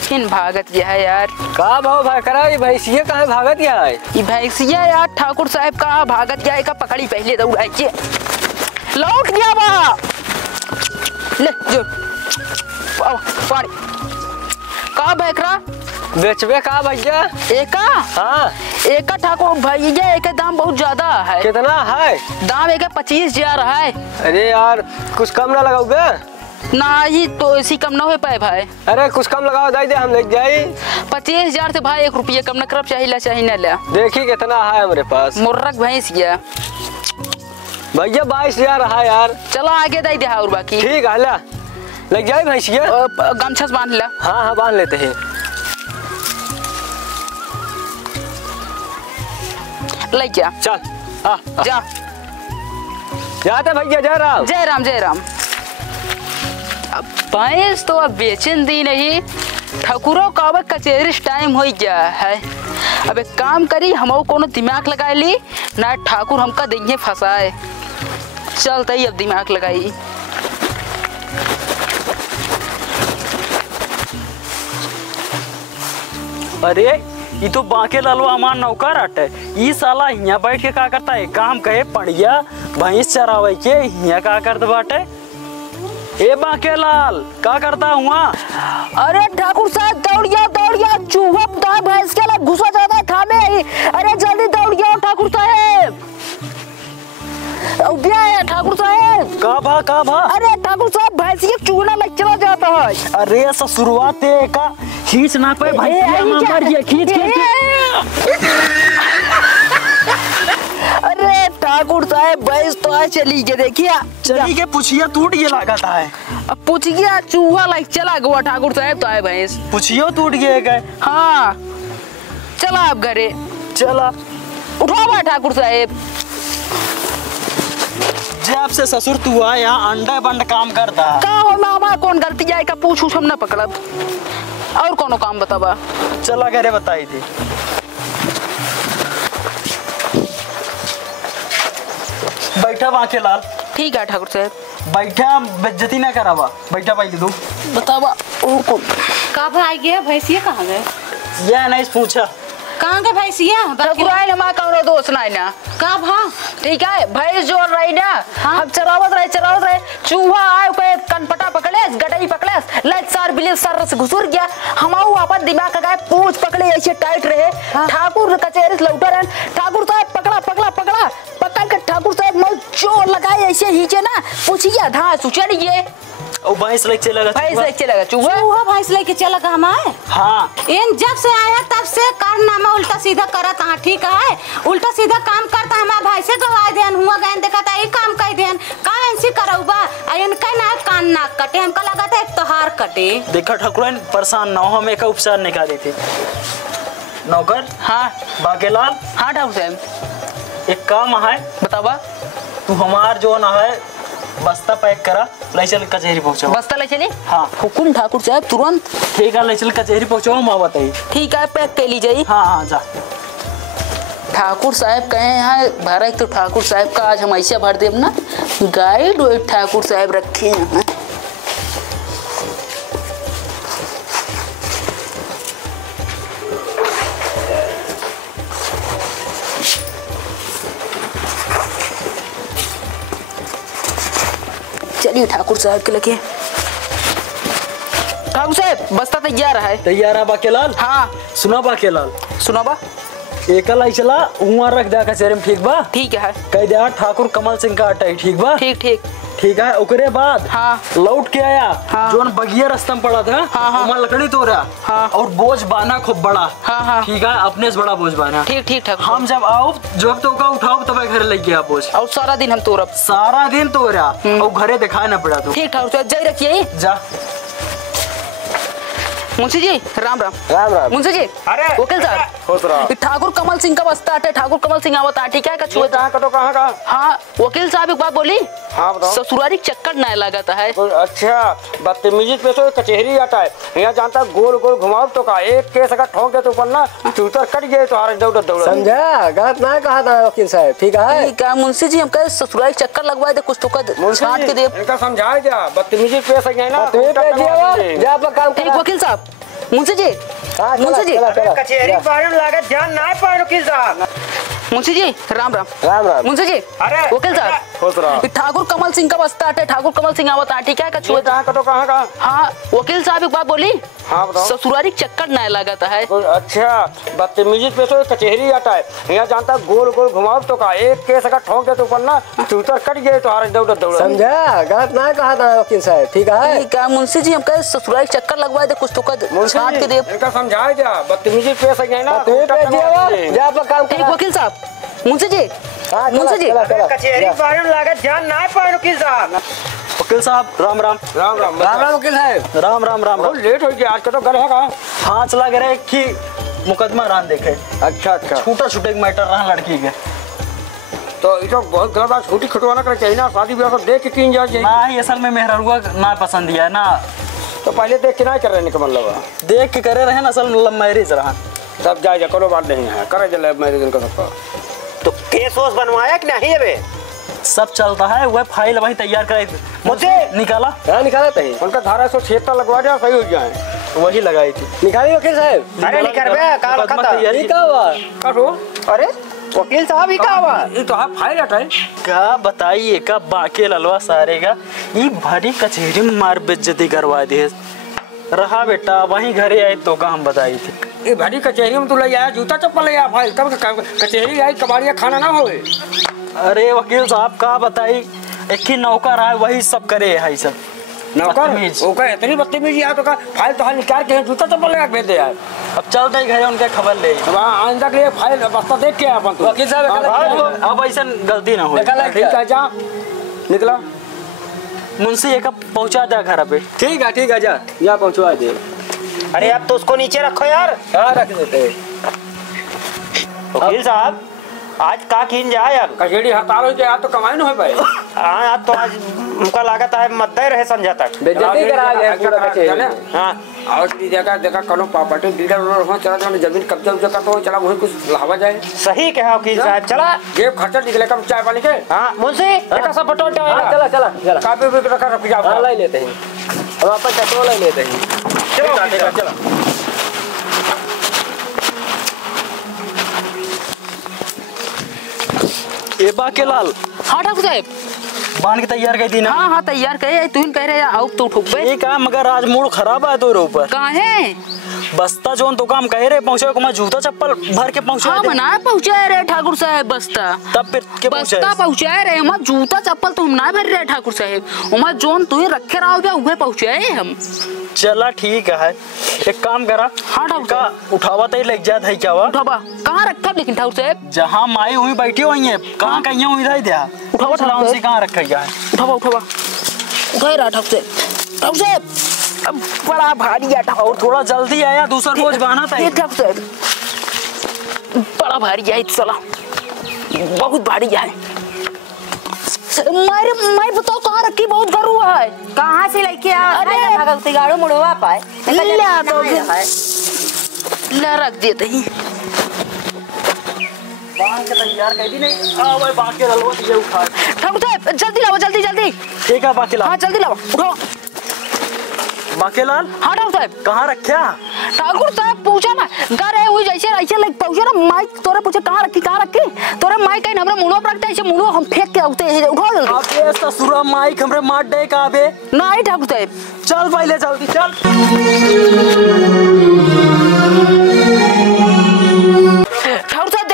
फिर भागत गया है यार। का भाव भाग करा, ये भैंसिया कहाँ भागत गया है? ये भैंसिया यार ठाकुर साहब का भागत गया है, का पकड़ी पहले दौड़ आई के लौट गया बा। ले जो पानी का बैकरा बेचबे का भैया? एका? हाँ एका ठाकुर भैया, एक दाम बहुत ज्यादा है। कितना है दाम? एक 25,000 है। अरे यार कुछ कम ना लगाओगे? ना ही तो इसी कम ना हो पाए भाई। अरे कुछ कम लगाओ, दे हम ले जाए। 25,000 से भाई 1 रुपये कम न करब, चाहिए ना ले। देखी कितना है हमारे पास। मुर्रक भैंस गया भैया 22,000 है यार। चलो आगे दे दे और बाकी। ठीक है, ला लग जाए भैंसिया। गमछा से बांध ला। हाँ हाँ बांध लेते हैं। ले जा चल जा। जाते भैया, जय राम। जय राम जय राम। अब भैंस तो अब बेचन दी नहीं, ठाकुरों का अब कचहरी टाइम हो गया है। अब एक काम करी, हम कोनो दिमाग लगा ली ना, ठाकुर हमका देंगे फंसाए। चलते ही अब दिमाग लगाई। अरे ये तो बाके लालवा हमार नौकर हटे, ये साला यहाँ बैठ के का करता है? काम कहे पड़िया भैंस चरावे के, यहाँ का करते बाटे? ए बाके लाल का करता हुआ? अरे ठाकुर साहब दौड़िया चूहा दाए भैंस के लिए घुसा जाता है थामे। अरे जल्दी दौड़िया ठाकुर साहब। ठाकुर साहब का भा? अरे ठाकुर साहब भैंस के चूना लग चला जाता है। अरे ऐसा शुरुआत है का खींच ना पे भैंसिया मर गया, खींच। अरे ठाकुर साहब भैंस तो आज चली गई देखिए। चली के पुछिया टूट गया लागत है। अब पूछ गया चूहा लाइक चला गया ठाकुर साहब तो आए भैंस। पुछियो टूट गए गए। हाँ चला अब घरे चला उठावा ठाकुर साहब। जब से ससुर तू आया अंडा बंड काम करता। का हो मामा कौन गलती जाए का पूछू हम ना पकड़ब और कोनो काम बतावा। चला घरे बताई थी। बैठा बाके लाल। ठीक है ठाकुर साहब। बैठा बेइज्जती ना करावा। बैठा पहले तू बतावा ओ को का भाई गया भैंसिया कहाँ गए? यह नहीं पूछा कहाँ गए भैंसिया? ठाकुर आए ना माँ कौनो दोस्त नहीं ना का भा ठीक है भैंस जो रही ना हाँ? हम चरावत रहे चूहा आए पे कनपटा पकड़े गड़ई पकड़े लाइट सार बिले सर से घुसुर गया। हमाऊ अपन दिमाग का पूछ पकड़े ऐसे टाइट रहे। हाँ? ठाकुर कचहरी से लौटा रहे ठाकुर साहब पकड़ के ठाकुर साहब मल जोर लगाए ऐसे हीचे ना पूछिए धांस उचड़ गए। ओ भैंस लेके चलेगा। भैंस लेके चलेगा चूहा चूहा भैंस लेके चला हम आए। हाँ इन जब से आया तब से कारनामा उल्टा सीधा करत हाँ ठीक है। उल्टा सीधा काम करता हमारा भाई से गवा देन हुआ गए देखा था ये काम कह देन काम ऐसी करौबा इनका ना कान नाक कटे हमका लगा था एक तोहार कटे। देखा ठाकुरन परेशान ना हो हम एक उपचार निकाली थी। नौकर हाँ बाकेलाल हाँ ठाकुर साहब एक काम है बतावा। तू हमार जो ना है बस्ता पैक करा ले चल कचहरी पहुंचाओ। बस्ता ले चले हाँ हुकुम ठाकुर साहब तुरंत। ठीक है ले चल कचहरी पहुंचाओ माँ बताइए। ठीक है पैक कर लीजिए। हाँ हाँ जा। ठाकुर साहब कहे हैं भरा तो ठाकुर साहब का आज हम ऐसे भर देव ना गाइड वाइड ठाकुर साहब रखे हैं। चलिए ठाकुर साहब के लगे। ठाकुर साहब बस्ता तैयार है। तैयार है बाकेलाल। हाँ सुना बाकेलाल सुना बा एकल आई चला हुआ रख दे कचहरी में ठीक बा। ठीक है कह दे ठाकुर कमल सिंह का अटै ठीक बा। ठीक ठीक ठीक है ओकरे बाद हाँ लौट के आया हाँ। जोन बगिया रास्ता में पड़ा था हाँ, हाँ। वहाँ लकड़ी तो रहा हाँ। और बोझ बाना खूब बड़ा। हाँ, हाँ। ठीक है अपने से बड़ा बोझ बाना। ठीक ठीक ठाकुर हम जब आओ जब तो का उठाओ तब घर लेके आ बोझ और सारा दिन हम तोरब। सारा दिन तो रहा और घरे दिखाए ना पड़ा तो। ठीक ठाकुर साहब जय रखिए। जा मुंशी जी राम राम। राम राम। मुंशी जी अरे, वकील साहब खुश रहो। ये ठाकुर कमल सिंह का बस्ता है ठाकुर कमल सिंह आवता है ठीक है कछुआ। ये कहाँ का तो कहाँ का? हाँ वकील साहब एक बात बोली। हाँ बताओ। ससुरारी चक्कर नहीं लगाता है। अच्छा बदतमीजी पे तो कचहरी आता है यहाँ जानता गोल गोल घुमाओ तो का एक केस अगर ठोक दे तो ऊपर ना चूतर कट गए तो हार दौड़ समझा गलत ना कहा था वकील साहब ठीक है। ठीक है मुंशी जी हम कहे ससुरारी चक्कर लगवाए दे कुछ तो कर छाट के दे। इनका समझाया जा बदतमीजी पे सही ना तुम्हें पे दिया जा पर काम ठीक करा। वकील साहब मुंशी जी हाँ, चला, मुंशी जी चला, चला, कचहरी चला। बारे में लागत ध्यान ना पाए वकील साहब। मुंशी जी राम राम। राम राम। मुंशी जी अरे, वकील साहब खुश रहो। ये ठाकुर कमल सिंह का बस्ता है ठाकुर कमल सिंह आवता है ठीक है कछुआ। ये कहाँ का तो कहाँ का? हाँ वकील साहब एक बात बोली। हाँ बताओ। ससुरारी चक्कर नहीं लगाता है। अच्छा बदतमीजी पे तो कचहरी आता है यहाँ जानता गोल गोल घुमाओ तो का एक केस अगर ठोक दे तो ऊपर ना चूतर कट गए तो हार दौड़ समझा गलत ना कहा था वकील साहब ठीक है। ठीक है मुंशी जी हम कहे ससुरारी चक्कर लगवाए दे कुछ तो कर छाट के दे। इनका समझाया जा बदतमीजी पे सही ना तुम्हें पे दिया जा पर काम ठीक करा। वकील साहब मुंशी जी हाँ, चला, मुंशी जी चला, चला, कचहरी चला। बारे में लागत ध्यान ना पाए वकील साहब। वकील साहब राम राम। राम राम राम राम वकील साहब। राम राम राम बहुत राम। लेट हो गया आज का तो घर है कहाँ? हाँ चला गए कि मुकदमा रान देखे अच्छा अच्छा छूटा छूटे मैटर रहा लड़की के। तो ये तो बहुत गलत बात छुट्टी छुटवाना कर चाहिए ना शादी ब्याह को देख के तीन जाए ना ही असल में मेहरुआ ना पसंद है ना तो पहले देख के ना कर रहे का मतलब देख के करे रहे ना असल में लव मैरिज रहा। सब जाए जा कोनो बात नहीं है करे चले मैरिज इनका सबका। तो केस वोस बनवाया कि नहीं अबे? सब चलता है वह फाइल वही तैयार कराई मुझे निकाला हाँ निकाला था उनका धारा 176 लगवा दिया सही हो जाए। वही लगाई थी। निकाली वकील साहब। अरे नहीं कर बे का मुकदमा रखा तैयारी ये क्या हुआ? करो अरे वकील साहब ही का हुआ? ये तो आप फाइल हटाए का बताइए का बाके ललवा सारे का ये भारी कचहरी में मार बेइज्जती करवा दे रहा बेटा वहीं घरे आए तो का हम बताई थी। ये भारी कचहरी में तो ले आया जूता चप्पल ले आया फाइल तब कचहरी आई कबाड़िया खाना ना होए। अरे वकील साहब का बताई एक ही नौकर है वही सब करे है सब नौकर बदतमीज। वो कहे इतनी बदतमीजी यार तो का फाइल तो हाल निकाल के जूता चप्पल लगा के भेज दे यार। अब चलते ही घर उनके खबर ले। अब आइंदा के लिए फाइल बस्ता देख के अपन तू वकील साहब अब ऐसा गलती ना हो। ठीक है जा निकला। मुंशी एक पहुंचा दे घर पे। ठीक है जा पहुंचवा दे। अरे अब तो उसको नीचे रखो यार। हाँ रख देते हैं। वकील साहब आज का खींच जाए अब कचेड़ी हड़ताल हो जाए तो कमाई न हो पाए। हाँ आज तो आज उनका लागत है मद्दे रहे संजय तक। बेइज्जती करा गया पूरा कचेड़ी। हाँ और देखा करो प्रॉपर्टी डीलर वहाँ चला जाए जमीन कब्जा उब्जा का तो चला वही कुछ लावा जाए। सही कहा वकील साहब। चला जेब खर्चा निकले कब चाय पानी के। हाँ मुंशी एक सब फोटो चला काफी भी रखा रख जाओ ले लेते हैं। अब आप चटो ले लेते हैं। चलो ए बाके लाल हाँ ठाकुर साहब बांध के तैयार कर दी ना। हाँ तैयार करे तू कह रहे आओ तो ठुक पे ठीक है मगर आज मूड खराब है तो ऊपर कहाँ है बस्ता जोन तो काम कह रहे पहुंचे को मैं जूता चप्पल भर के पहुंचा हाँ मना पहुँचा रहे ठाकुर साहब बस्ता तब फिर के बस्ता पहुँचाए रहे हम जूता चप्पल तो हम ना भर रहे ठाकुर साहब हम जोन तू रखे रहो बे उहे पहुँचाए हम। चला ठीक है एक काम करा। हाँ ठाकुर का उठावा तो लग जात है क्या हुआ उठावा कहाँ रखा लेकिन ठाकुर साहब जहाँ माई हुई बैठी हुई है कहाँ कहीं हुई इधर दिया उठावा ठाकुर से कहाँ रखा गया है। उठावा उठा रहा ठाकुर साहब अब बड़ा भारी है और थोड़ा जल्दी आया दूसरा बोझ बहाना था। ये ठाकुर साहब बड़ा भारी है चला बहुत भारी है। मैं बताओ कहाँ रखी बहुत गरू है कहाँ से लेके आ भगवती गाड़ो मुड़वा पाए ला रख देते ही बांध के तैयार कर दी नहीं आ वो बाकी रलवा ये उठा। ठाकुर साहब जल्दी लाओ जल्दी ठीक है बाकी लाल। हाँ जल्दी लाओ उठाओ बाकेलाल हाँ ठाकुर साहब कहाँ रखा ठाकुर साहब पूछा ना घर है हुई जैसे ऐसे लाइक पहुंचा ना माइक तोरे पूछे कहाँ रखी तोरे माइक कहीं हमरा मुंडो पर रखता है ऐसे मुंडो हम फेंक के उठते हैं उठाओ जल्दी। अबे ससुरा माइक हमरे मार दे का बे नहीं ठाकुर साहब चल पहले जल्दी चल। ठाकुर साहब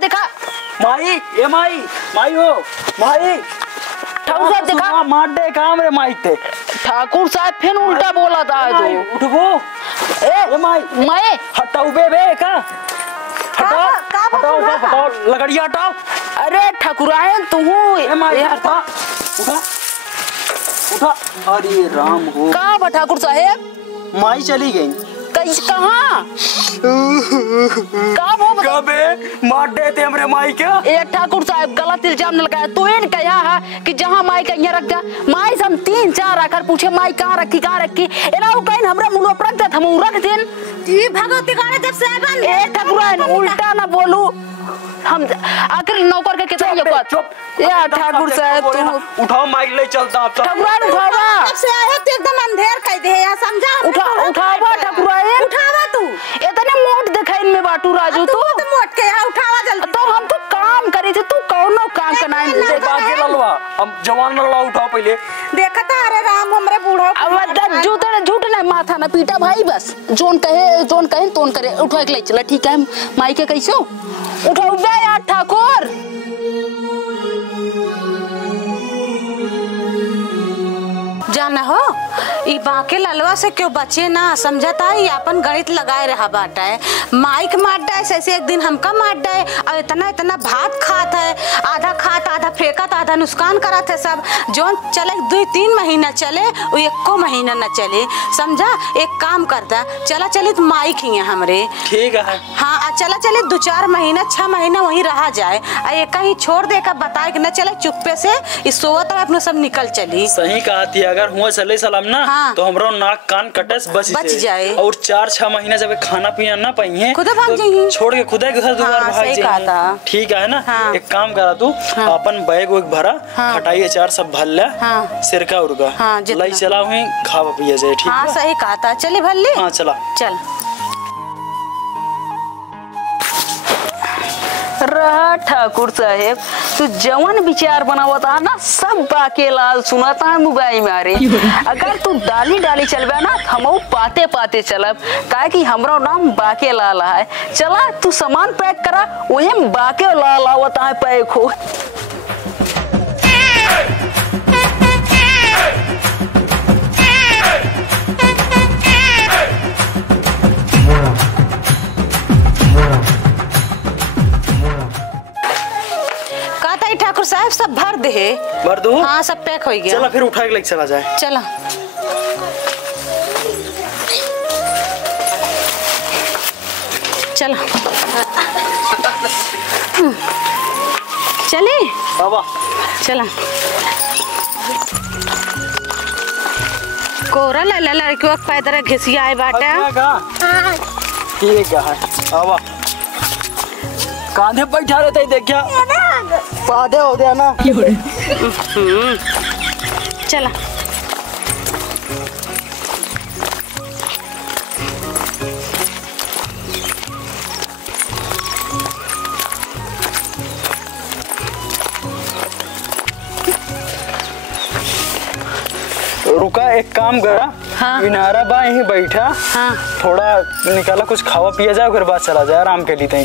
देखा माई ए माई हो माई ठाकुर साहब देखा मार दे का हमरे माइक थे। ठाकुर साहब फिर उल्टा बोला था तो उठबो ए माई मैं हटाओ बे का हटाओ लकड़िया हटाओ। अरे ठकुरायन तू ए माई उठा अरे राम हो कहाँ बा ठाकुर साहब माई चली गई कैसे कहाँ कहाँ वो बता कबे मार देते हमरे माई के। ए ठाकुर साहब गलत इल्जाम न लगाया तू इन कहा है कि जहाँ माई का यहाँ रख जा माई से हम 3-4 आकर पूछे माई कहाँ रखी एना वो कहीं हमरा मुंह पर रख दे हम रख देन जी भगवती गाड़े जब से बन ए ठकुरायन उल्टा ना बोलू हम आखिर नौकर के कितना ये बात या ठाकुर साहब तू उठाओ माइक ले चलता आप ठकुरायन उठावा जब से आए तो एकदम अंधेर कर दे या समझा उठावा ठकुरायन उठावा तू इतने मोट दिखाई में बाटू राजू तू तो मोट के यहाँ उठावा जल्दी तो हम तो काम करे थे तू कौनो काम करना से बाकी ललवा हम जवान ललवा उठाओ पहले देखा था अरे राम हमरे बूढ़ा अब झूठ ना माथा ना पीटा भाई बस जोन कहे तोन करे उठा के ले चला ठीक है माई के कैसे उठाओ बे यार ठाकुर जाना हो ई बाके ललवा से क्यों बचे ना समझता है अपन गणित लगाए रहा बाटा है माइक मारता है ऐसे एक दिन हमका मारता है और इतना भात खात है आधा खात आधा फेंकत आधा नुकसान करत है सब जोन चले 2-3 महीना चले वो 1 महीना न चले समझा। एक काम करता चला चलित माइक ही हमरे ठीक है हाँ चला चले 2-4 महीना 6 महीना वहीं रहा जाए ये कहीं छोड़ दे का बताए कि न चले चुप्पे से इस सोवत अपने सब निकल चली। सही कहा थी अगर हुआ चले सलाम ना हाँ। तो हमरो नाक कान कटस बच जाए और 4-6 महीना जब खाना पीना ना पाइए खुदा भाग तो जाइए छोड़ के खुदा के घर दोबारा हाँ, भाग सही कहा था। जाइए ठीक है ना। हाँ। एक काम करा तू हाँ। अपन बैग वैग भरा हाँ। खटाई अचार सब भर ले हाँ। सिरका उरका हाँ, जितना। लाई चला हुई खावा पिया जाए ठीक हाँ है सही कहा था चली भल्ली हाँ चला चल रहा ठाकुर साहेब तू जवन विचार बनावता ना सब बाके लाल सुनाता मोबाइल मारे अगर तू डाली चलबे ना हम पाते चलब ताकि हमरा नाम बाके लाल है चला तू सामान पैक करा वही बाके लाल आवता है पैक हो दे। भर दूं? हाँ सब पैक हो गया। चला फिर उठा के लेके चला जाए। चला चला चले बाबा चला। कोरा लला लड़कियों के पैदर घिसिया आए बाटे। ठीक है बाबा कांधे बैठा रहते देखिया पादे हो गया ना। चला रुका एक काम करा। हाँ। इनारा बा यहीं बैठा। हाँ थोड़ा निकाला कुछ खावा पिया जाए फिर बाद चला जाए आराम के लिए तैं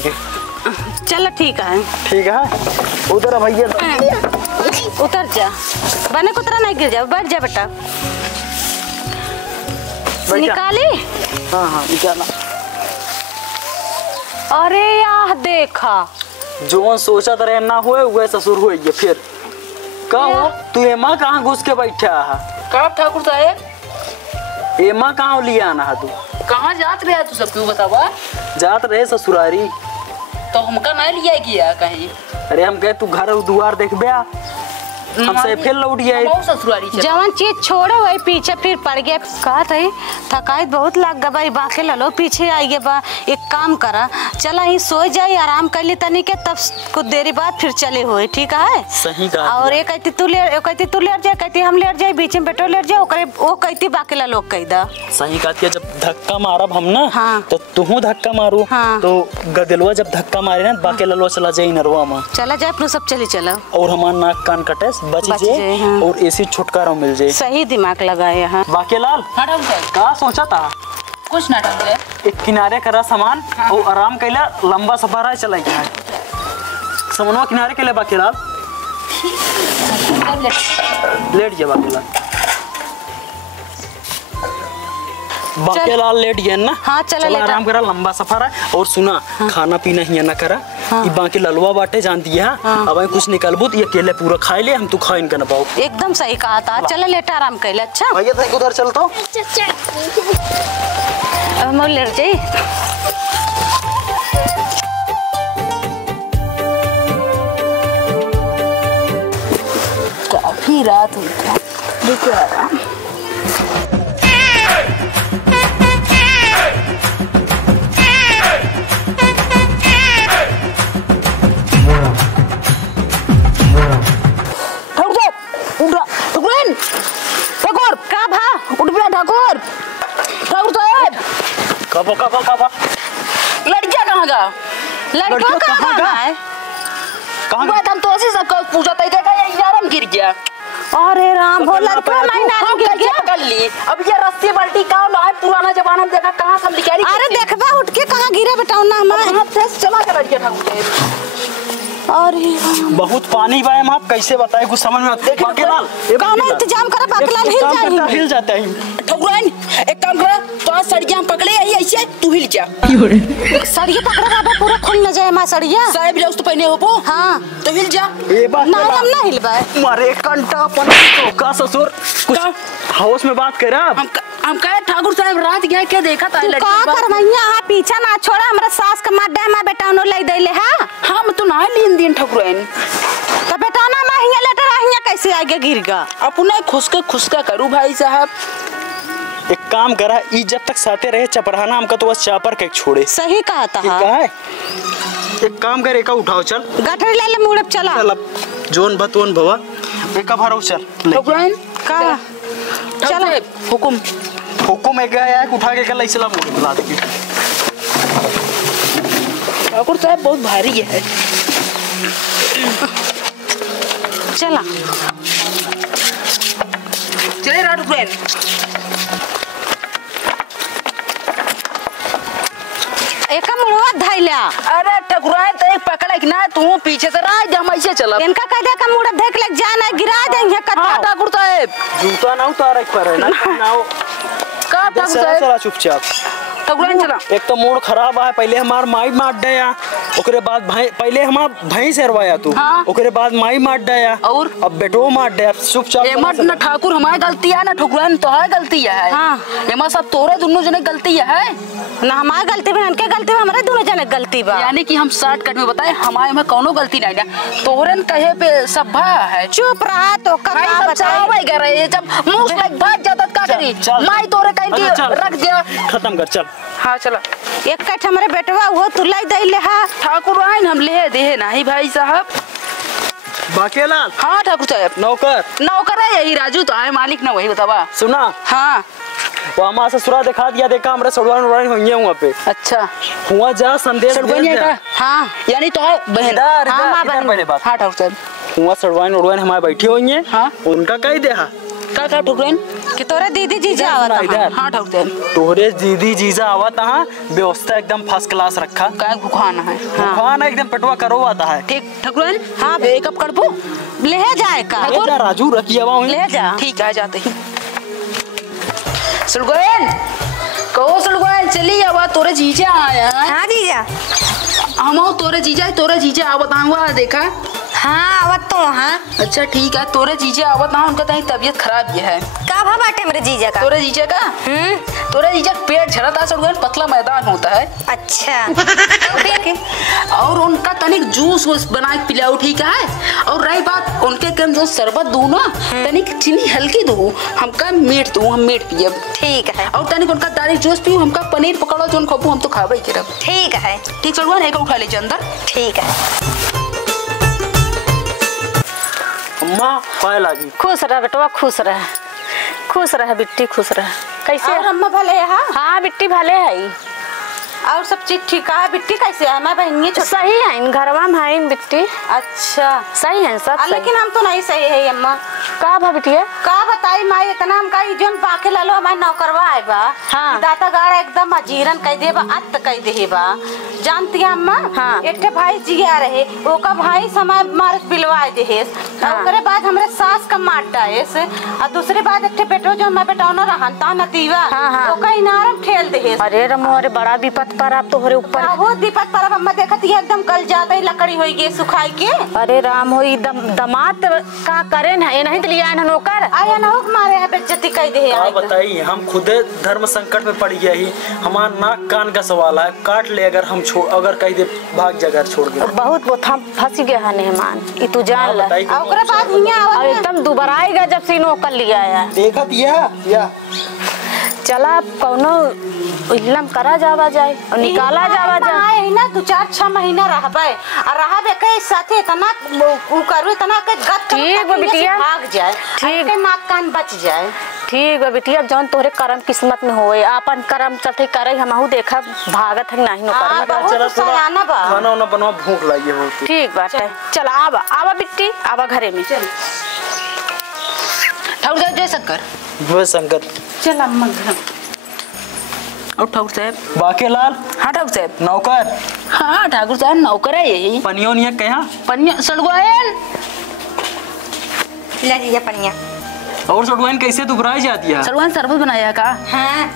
चलो ठीक है। ठीक है उधर भैया उतर जा बने कुतरा नहीं गिर जा बैठ जा बेटा। निकाली। हाँ हाँ निकाला। अरे यार देखा जो सोचा था ना हुए वह ससुर हुए फिर कहो तू एमा कहाँ घुस के बैठा है? कब ठाकुर साहब एमा कहाँ लिया आना है तू? कहाँ जात रहे तू सब क्यों बतावा? जात रहे ससुरारी। तो हमका नहीं लिया गया कहीं? अरे हम कहे तू घर दुआर देख बे हमसे फिर लौट गया। ससुरारी जवन चीज छोड़े वही पीछे फिर पड़ गया। कहा था थकाइत बहुत लग गया भाई बाके लो पीछे आई गए बा। एक काम करा चला ही सो जाए आराम कर ली तनी के तब कुछ देरी बाद फिर चले हुए। ठीक है सही कहा। और ये कहती तू लेट जाए कहती हम लेट जाए बीच में बेटो लेट जाए वो कहती बाकी ला लोग कही दा। सही कहा जब धक्का मारब हम ना। हाँ। तो तू धक्का मारू। हाँ। तो गदलवा जब धक्का मारे ना बाकी ललवा चला जाए नरवा में चला जाए अपने सब चली चला और हमारा नाक कान कटे बच जाए। हाँ। और ऐसी छुटकारा मिल जाए। सही दिमाग लगाए यहाँ। बाकी लाल क्या सोचा था? कुछ ना ढंग एक किनारे करा सामान। हाँ। और आराम कैला लंबा सफर है चला गया सामानवा किनारे के लिए बाकी लाल लेट गया बाकी लाल बाकी लाल लेट गया ना। हाँ चला आराम करा लंबा सफर है और सुना। हाँ। खाना पीना ही ना करा। हाँ। बाकी ललवा बाटे जानती है। हाँ। अब कुछ निकलबू तो ये अकेले पूरा खाए ले हम तू खा इनका ना पाओ। एकदम सही कहा था चला लेट आराम कर ले। अच्छा भैया तो उधर चल तो हम लेट जाए। काफी रात हुई कब लड़कियां कहाँ गा? लड़कियों कहाँ है? हम तो ऐसे सब पूछा था यार गिर गया। अरे राम हो लड़का मैं गिर गया कर ली। अब ये रस्सी बाल्टी का है पुराना जमाना में देखा कहाँ सब लिखा। अरे देखबा उठ के कहाँ गिरा बेटा ना हमारे चला कर लड़कियां ठाकुर। अरे बहुत पानी बा हम आप कैसे बताए कुछ समझ में आते। बाकीलाल कौन इंतजाम करे बाकीलाल हिल जाता है। ठकुराइन एक काम कर तो आज सड़िया पकड़े आई ऐसे तू हिल जा। सड़िया पकड़ा बाबा पूरा खुल न जाए मां सड़िया। साहब ब्लाउज तो पहने हो पो। हां तो हिल जा। ये बात ना हम ना हिलबा मारे कंटा अपन का ससुर कुछ हाउस में बात करा। हम कहे ठाकुर साहब रात गया क्या देखा था लड़की का करवैया हां पीछा ना छोड़ा हमरा सास के मार दे मां बेटा नो ले देले हां। हम तो ना लीन दिन ठकुराइन तो बेटा ना मैं हिया लेटर हिया कैसे आगे गिर गया। अपने खुशका करू भाई साहब। एक काम करा ई जब तक साथे रहे चपराना हमका तो बस चापर के छोड़े। सही कहा था। हां एक काम करे का उठाओ चल गठरी ले ले मुड़ब चला चल जोन बतवन भवा एक भरो चल ठकुराइन का चल हुकुम है गया है उठा के कल इस्लाम बुला देगी। ठाकुर साहब बहुत भारी है। चला चले रात फ्रेंड। एक मुड़वा धैला। अरे ठकुराए तो एक पकड़े कि ना तू पीछे से राज हम ऐसे चला। इनका कह दे का मुड़ा देख ले जाना गिरा देंगे कथा। ठाकुर साहब जूता ना उतार पर है ना नाओ का ठाकुर साहब चला चुपचाप। ठकुराइन चला। एक तो मूड खराब है पहले हमार माई मार दे या ओकरे बाद पहले हमार भैंस हेरवाया तू। हाँ। ओकरे बाद माई मार डाया और अब बेटो मार डाया चुपचाप। एमा न ठाकुर हमारी गलती है, न ठकुरान तोहार गलती है। हाँ। एमा सब तोरे दोनों जने गलती है। ना हमारी गलती बा उनके गलती बा, हमारे दोनों जने गलती बा। यानी कि हम शॉर्टकट में बताए हमारे में कोनो गलती नहीं है। तोहरन कहे पे सब भा है। चुप रहा तो का भाई सब चावई कर रहे हैं, जब मुंह से भाग जाता का करी माई तोरे कहीं की रख दिया। खत्म कर चल। हाँ चला एक कट हमारे बेटवा वो तुलाई दे ले। हाँ ठाकुर आइन हम ले दे नहीं भाई साहब। बाकेलाल। हाँ ठाकुर साहब नौकर नौकर है यही राजू तो है, मालिक ना वही बतावा। सुना हाँ वो हमारा ससुरा दिखा दिया, देखा हमारे सड़वान उड़वान होंगे वहाँ पे। अच्छा हुआ जा संदेश भेज दे। का हाँ यानी तो बहन। इधर हाँ माँ बहन पहले बात। हाँ ठाकुर साहब हुआ सड़वान उड़वान हमारे बैठी हुई है। हाँ उनका कही दे। हाँ का ठकुरन कि तोरे दीदी जीजा आवता। हाँ ठाकुर साहब तोहरे दीदी जीजा आवत हाँ, व्यवस्था एकदम फर्स्ट क्लास रखा। काय भुखाना है। खाना एकदम पेटवा करो आता है। ठीक ठकुरन हाँ एक कप कड़पो ले जाए का ले जा राजू रखिए वहाँ ले जा। ठीक है जाते ही। सुलगोयन कहो सुलगोयन चली आवा तोरे जीजा आया। हाँ जीजा। हम तोरे जीजा आवत हुआ देखा। हाँ आवत तो हाँ। अच्छा ठीक है तोरे जीजा आवत ना उनका तनी तबीयत खराब भी है। का भा बाटे मेरे जीजा का? तोरे जीजा का तोरे जीजा पेट झड़ता है सुलगोयन, पतला मैदान होता है। अच्छा और उनका तनिक जूस वूस बना के पिलाओ ठीक है। और रही बात उनके कम जो शरबत दू ना तनिक चीनी हल्की दू, हमका मीठ दू, हम मीठ पियब। ठीक है। और तनिक उनका दारी जूस पियो, हमका पनीर पकौड़ा जोन खाबू हम तो खाबे करब। ठीक है। ठीक सुलगोयन एक उठा लीजिए अंदर। ठीक है। अम्मा पाए लागी। खुश रह बेटवा खुश रह बिट्टी खुश रह। कैसे और अम्मा भले है? हाँ बिट्टी भले है। और सब चीज ठीक है? बिट्टी कैसे है? मैं बहनिए सही है घरवा में है बिट्टी। अच्छा सही है सब सही। लेकिन हम तो नहीं सही है अम्मा। का भा बिटिया का बताई माई इतना हम कही जोन बाके लालो हमारे नौकरवा आए बा। हाँ। दाता गाड़ा एकदम अजीरन कह दे बा, अत कह दे बा। जानती है अम्मा? हाँ। एक भाई जिया रहे ओका भाई समय मार बिलवाए देहेस। हाँ। ओकरे बाद हमरे सास का मार डाएस और दूसरे बाद एक बेटो जो मैं बेटौना रहन ता नतीवा हाँ, हाँ। ओका इनारम ठेल देहेस। अरे रमो अरे बड़ा विपत पर आप तोहरे ऊपर। बहुत विपत पर अम्मा देखत ही एकदम गल जाता है लकड़ी होई गे सुखाई के। अरे राम हो दमाद का करे ना ये नहीं तो लिया है नौकर आया ना हुक मारे है बेइज्जती कह दे हाँ बताइए हम खुद धर्म संकट में पड़ गया ही। हमारा नाक कान का सवाल है, काट ले अगर हम अगर कहीं दे भाग जगह छोड़ के। बहुत वो था फंस गया है मेहमान ये तू जान ला। ओकरे बाद हिया अब आवत एकदम दोबारा आएगा जब से नौकर लिया है। देखा दिया चला कौनो इलम करा जावा जाए और निकाला जावा जाए। आए ना 2-4-6 महीना रहबे और रहबे के साथे इतना उ करू इतना के गत ठीक है बिटिया। भाग जाए ठीक। के नाक कान बच जाए। ठीक है बिटिया जौन तोहरे कर्म किस्मत में होए अपन कर्म चलते करे हमहू देखा भागत है नहीं हाँ, नौकर। बहुत सयाना बा। खाना वाना बनवा भूख लगी है बहुत। ठीक बात है चल आवा बिट्टी आवा घरे में। ठाकुर साहब जय शंकर। वो संकट चल अम्मा घर। और ठाकुर साहब बाकेलाल। हाँ ठाकुर साहब नौकर। हाँ ठाकुर साहब नौकर है यही। पनियो नहीं है कहा पन्या सड़गोयन ले जीजा पनिया। और सड़वाइन कैसे दुबराई जाती है? सड़गोयन शरबत बनाया का? हाँ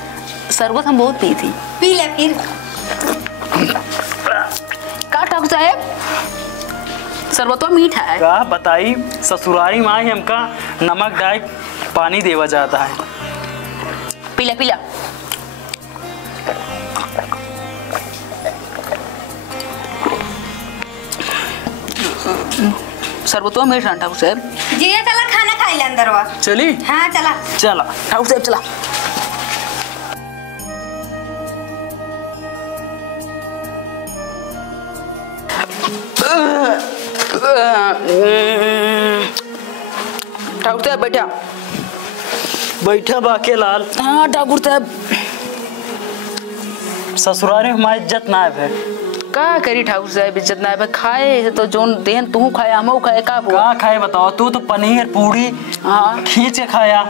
शरबत हम बहुत पी थी। पी ले फिर। का ठाकुर साहब शरबत मीठा है। का बताई ससुरारी माँ ही हमका नमक डाल पानी देवा जाता है। पीला पीला शरबतवा मीठा ठाकुर साहब। जीजा चला खाना खाई ले अंदर वा। चली हाँ चला। चला ठाकुर साहब चला। ठाकुर साहब बैठा। बैठा बाकेलाल। हाँ ठाकुर साहब ससुरारी हमारी इज्जत ना है। का करी ठाकुर साहब इज्जत ना है खाए तो जोन देन तू खाए हम खाए का का खाए बताओ? तू तो पनीर पूरी हाँ खींच के खाया।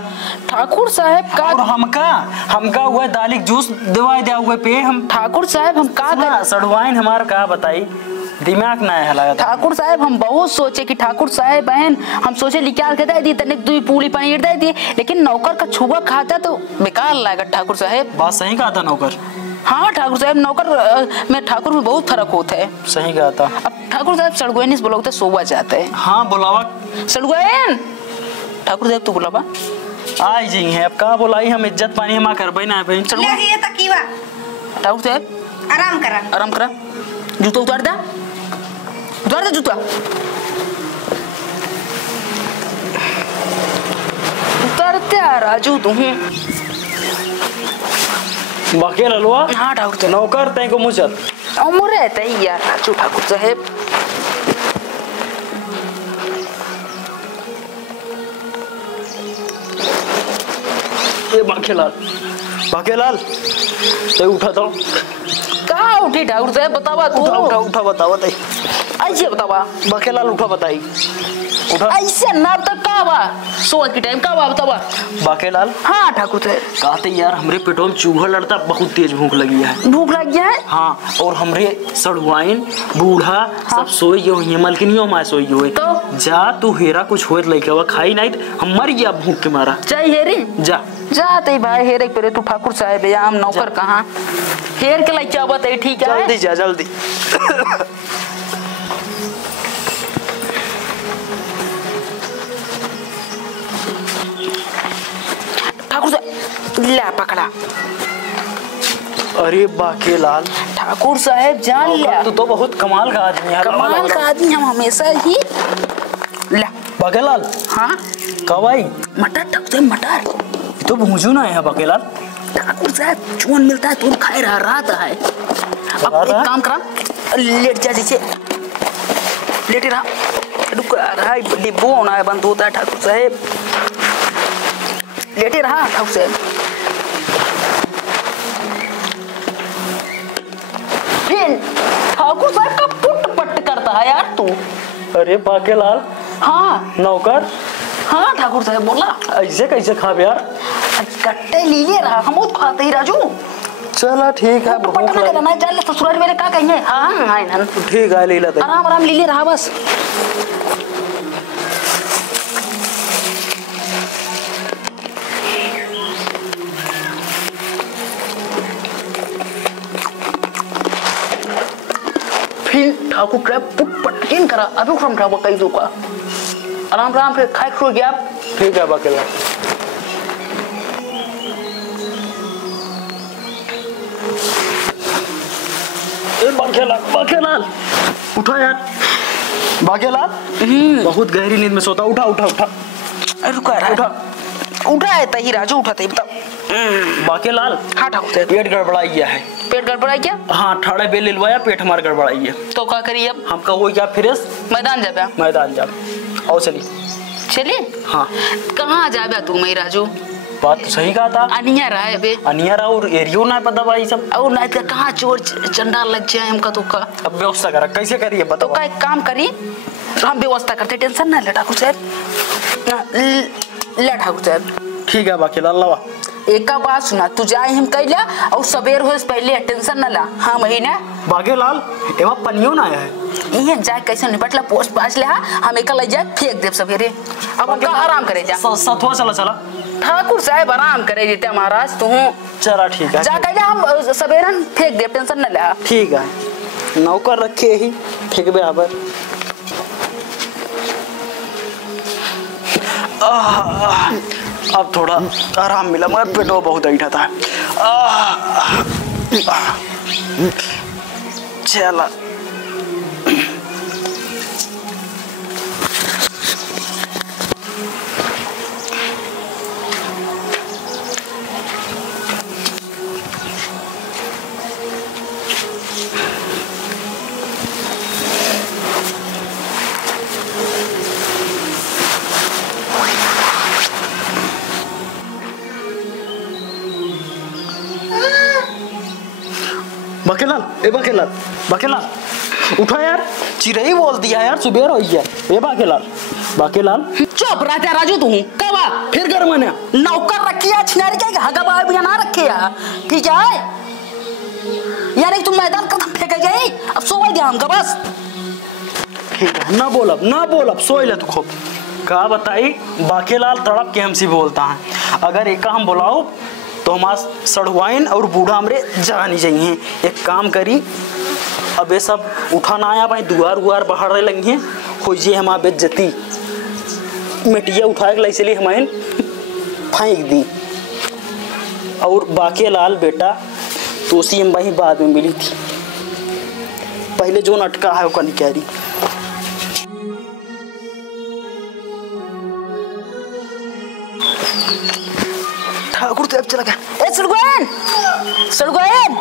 ठाकुर साहब का और हमका हुआ दालिक जूस दवाई दिया हुए पे हम। ठाकुर साहब हम का करें? सड़वाइन हमारा का बताई दिमाग ना है लगा। ठाकुर साहब हम बहुत सोचे कि ठाकुर साहब बहन हम सोचे निकाल के दे दी तनिक 2 पूरी पनीर दे दी, लेकिन नौकर का छुआ खाता तो बेकार लगा ठाकुर साहब। बात सही कहा था नौकर। हाँ ठाकुर साहब, नौकर में ठाकुर में बहुत फर्क होता है। सही कहा था। अब ठाकुर साहब सड़गोयन इस बुलाते सोवा जाते हैं। हाँ बुलावा। सड़गोयन ठाकुर साहब तू बुलावा आई जी है, अब कहाँ बुलाई, हम इज्जत पानी हम कर भाई ना भाई। चलो ये तकीवा ठाकुर साहब आराम करा। आराम करा, जूता उतार दे, उतार दे जूता, उतारते राजू तू। बाकी ललवा। हाँ ठाकुर साहब। नौकर तय को मुँह चल उम्र रहता ही यार राजू ठाकुर साहब। ये बाकेलाल, बाकेलाल ते उठा दो। कहाँ उठी ठाकुर साहब, बतावा तू। उठा उठा उठा बतावा तय। ऐसे बतावा बाकेलाल उठा बताई। उठा ऐसे ना तक का बा सोच के टाइम का बा बतावा। बाकेलाल। हाँ ठाकुर साहब। कहते यार हमरे पेटों में चूहा लड़ता, बहुत तेज भूख लगी है। भूख लग गया है। हाँ और हमरे सड़ुआइन बूढ़ा सब सोई हुई है, मलकिनियों में सोई हुई। तो जा तू हेरा कुछ होत लेके हुआ खाई नहीं, हम मर गया भूख के मारा। चाहिए हेरी जा जाते भाई हेरे पे तू ठाकुर साहब या हम नौकर कहाँ हेर के लाइक क्या बताए। ठीक है जल्दी जा जल्दी। ठाकुर साहब ले पकड़ा। अरे बाकेलाल ठाकुर साहब जान लिया, तू तो बहुत कमाल का आदमी है। कमाल का आदमी हम हमेशा ही। ले बाकेलाल। हाँ कब आई? मटर ठाकुर साहब मटर तो भूजू ना है बाकेलाल। ठाकुर साहब चून मिलता है तो खाए रहा रात है। अब एक काम करा, लेट जा जैसे लेट रहा, रुक रहा डिब्बो होना है, बंद होता है ठाकुर साहब। लेटे रहा ठाकुर साहब। फिर ठाकुर साहब का पुट पट करता है यार तू। अरे बाकेलाल। हाँ नौकर। हाँ ठाकुर साहब बोला। ऐसे कैसे खाबे यार? कट्टे लीले रहा, हम बहुत खाते ही राजू। चला ठीक है, पुट पट ना करना है, जान ले ससुराल मेरे का कहेंगे। हाँ हाँ ना ठीक है, ले लेते आराम आराम लीले रहा बस। फिर ठाकुर साहब पुट पट करा, अभी उठम था वो कई दो का आराम आराम फिर खाए खो गया। ठीक है बाकेलाल। बाकेलाल बाकेलाल उठा यार। बाकेलाल बहुत गहरी नींद में सोता, उठा उठा उठा। रुका उठा उठा है तही राजू, उठा तही बताओ। बाकेलाल। हाँ ठाकुर साहब। पेट गड़बड़ाई गया है। पेट गड़बड़ाई क्या? हाँ ठाड़े बेल लिलवाया, पेट हमारा गड़बड़ाई है। तो क्या करिए अब? हम कहो क्या फिर मैदान जाबे। मैदान जा आओ चलिए। चलिए। हाँ कहाँ जाबे तू मई राजू? बात तो सही कहा था। अनिया रहा है बे, अनिया रहा और एरियो ना पता भाई सब। और नहीं तो कहाँ चोर चंडाल लग जाए हमका तो का। अब व्यवस्था करा कैसे करिए तो बताओ। का एक काम करी, हम व्यवस्था करते, टेंशन ना ले ठाकुर साहब। ले ठाकुर साहब। ठीक है बाकेलाल लावा। एक का बात सुना, तू जाए हम कह लिया और सवेर हो पहले टेंशन न ला। हाँ महीना बाकेलाल एवं पनियो ना आया है। ये जाए कैसे निपटला पोस्ट पास ले हम एक ले जाए फेंक देव सवेरे। अब हम आराम करे जा। सथवा चला चला। ठाकुर साहब आराम करे जीते महाराज तू। चला ठीक है। जा कह हम सवेरे फेंक देव, टेंशन न ले। ठीक है, नौकर रखे ही ठीक बे आबर। अब थोड़ा आराम मिला, मगर पेटो बहुत ऐठा था। चला बाकेलाल। ए बाकेलाल बाकेलाल उठा यार, चिड़ई बोल दिया यार, सुबह हो गया। ए बाकेलाल बाकेलाल चुप रहता राजू तू। कवा फिर घर मने नौकर रखी है छिनारी के हगा बाहर भी ना रखे है। ठीक है यार, तुम मैदान का फेंक गई, अब सो गया हमका बस। ठीक है, ना बोल अब सोई ले तू खूब। का बताई बाकेलाल तड़प के हमसे बोलता है, अगर एक हम बुलाओ तो हमारा सड़वाइन और बूढ़ा हमरे जानी चाहिए। एक काम करी, अब ये सब उठाना आया भाई, दुआर उआर बाहर रहे लगी हैं, हो जी हमारा बेइज्जती। मिट्टिया उठा के इसलिए हमारे फेंक दी। और बाकी लाल बेटा तो उसी हम भाई बाद में मिली थी, पहले जो नटका है वो नहीं कह रही। ठाकुर तो अब चला गया। ए सड़गोयन, सड़गोयन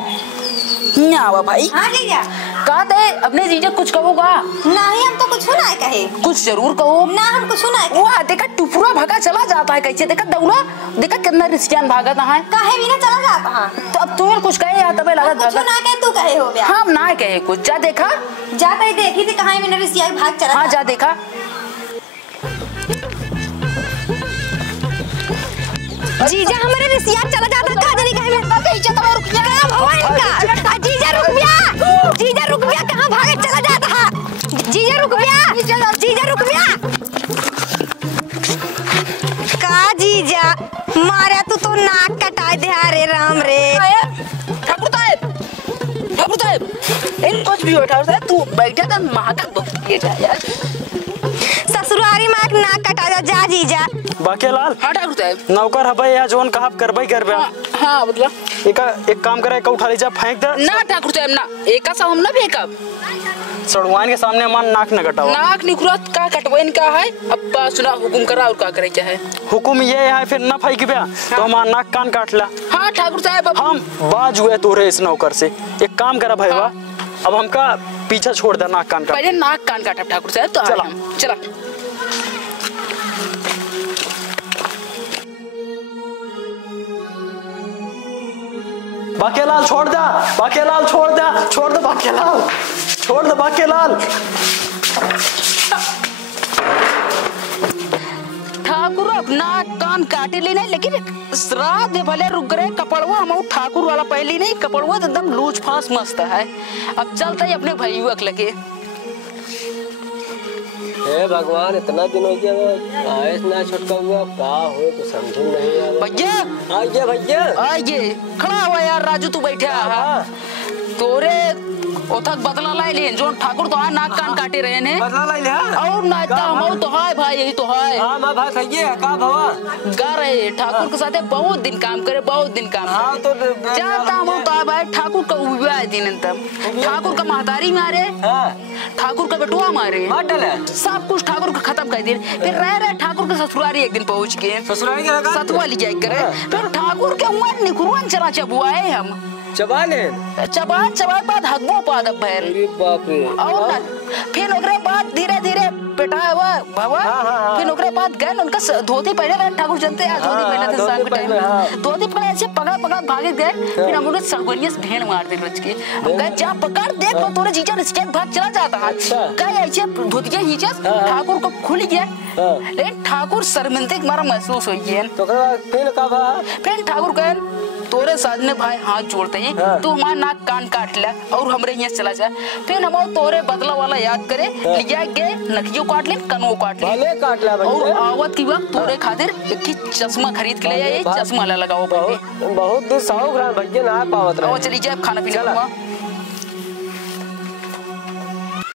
यहाँ आवा भाई। हाँ जीजा। कहा थे अपने जीजा कुछ कहोगा? नहीं हम तो कुछ ना कहे। कुछ जरूर कहो ना, हम कुछ ना कहे। वाह देखा टुकड़ा भागा चला जाता है कैसे, देखा दौड़ा, देखा कितना रिस्कियान भागा था है। काहे भी ना चला जाता है। तो अब तुम्हें कुछ कहे या तबे लगा कुछ ना कहे, तू कहे हो गया। हम ना कहे कुछ, जा देखा, जा कहीं देखी थी कहाँ मैंने रिसिया भाग चला। हाँ जा देखा। जीजा हमारे रिसिया चला जाता कहाँ जाने कहीं में कहाँ भगवान का। जीजा रुक गया, जीजा रुक गया, कहाँ भागे चला जाता है। जीजा रुक गया, जीजा रुक गया। का जीजा मारा तू नाक कटा दे। अरे राम रे ठाकुर साहब, ठाकुर साहब इन कुछ भी हो ठाकुर साहब, तू बैठा था महाका तो ये जा यार। ससुरारी माँ नाक कटा जा। जा जीजा। बाकी लाल। हाँ ठाकुर साहब। नौकर हबे या जोन कहा करबई करबे। हाँ मतलब एक काम करे, एक उठा लीजा फेंक दे ना ठाकुर साहब ना, एक सा हम ना फेंकब। सड़वाइन के सामने मान नाक न कटाओ। नाक निकुरत का कटवाइन का है। अब सुना हुकुम करा और का करे क्या है। हुकुम ये है फिर न फेंक बया तो हमारा नाक कान काट ला। हाँ ठाकुर साहब हम बाज हुए तोरे इस नौकर से। एक काम करा भाई वाह, अब हमका पीछा छोड़ दे नाक कान का। पहले नाक कान काटा ठाकुर साहब तो चला चला। बाकेलाल छोड़ दे, बाकेलाल छोड़ दे, छोड़ दे बाकेलाल, छोड़ दे बाकेलाल। ठाकुर अपना कान काटे ले नहीं, लेकिन श्राद्ध भले रुक गए। कपड़वा हम ठाकुर वाला पहले नहीं, कपड़वा तो एकदम लूज फांस मस्त है। अब चलता ही अपने भाइयों लगे। हे भगवान इतना दिन हो गया आयस ना छटका हुआ, का हो तो समझ नहीं आ रहा। भैया आइए भैया, आइए खड़ा हुआ यार। राजू तू बैठा है, तोरे ओथक बदला लाई ले जो ठाकुर तो है नाक कान काटे रहे ने। बदला लाई ले और नाता हम तो है भाई, यही तो है। हां मां भाई सही है का भवा गा रहे ठाकुर के साथे बहुत दिन काम करे, बहुत दिन काम। हां तो जानता हूं तो भाई ठाकुर का विवाह दिन तब ठाकुर का महतारी मारे, हां ठाकुर का बेटुआ मारे, मार डाले सब कुछ ठाकुर का खत्म कर दिए। फिर रह ठाकुर के ससुरारी एक दिन पहुंच के ससुरारी के लगा सतवा ली जाए करे। फिर ठाकुर के उमर निकुरन चला चबुआए हम चबाले चबान चबान बाद हगबो पाद भैर। अरे बाप रे। और ना फिर ओकरे बाद धीरे धीरे बेटा हुआ भवा। फिर ओकरे बाद गए उनका धोती पहने रहे ठाकुर जनते हैं, धोती पहने थे शाम के टाइम। धोती पहने ऐसे पकड़ पकड़ भागे गए। फिर हम उन्हें सड़गोलिया से ढेर मार दे रच के। हम गए जा पकड़ देख तो तोरे जीजा रिस्के भाग चला जाता है। कई ऐसे धोतिया हीचा ठाकुर को खुल गया, लेकिन ठाकुर शर्मिंदगी मारा महसूस हुई है। तो फिर का भा फिर ठाकुर कहे तोरे साजने भाई हाथ जोड़ते हैं, तू हमारा नाक कान काट ले और हमरे यहाँ चला जा। फिर हम तोरे बदला वाला याद करे, लिया के नकियो काट ले, कनो काट ले, भले काट ला भैया। और आवत की वक्त तोरे खातिर एक चश्मा खरीद के ले, ये चश्मा ला लगाओ पहले। बहुत दिन 100 ग्राम भैया ना पावत रहे। और चली जाए खाना पीना।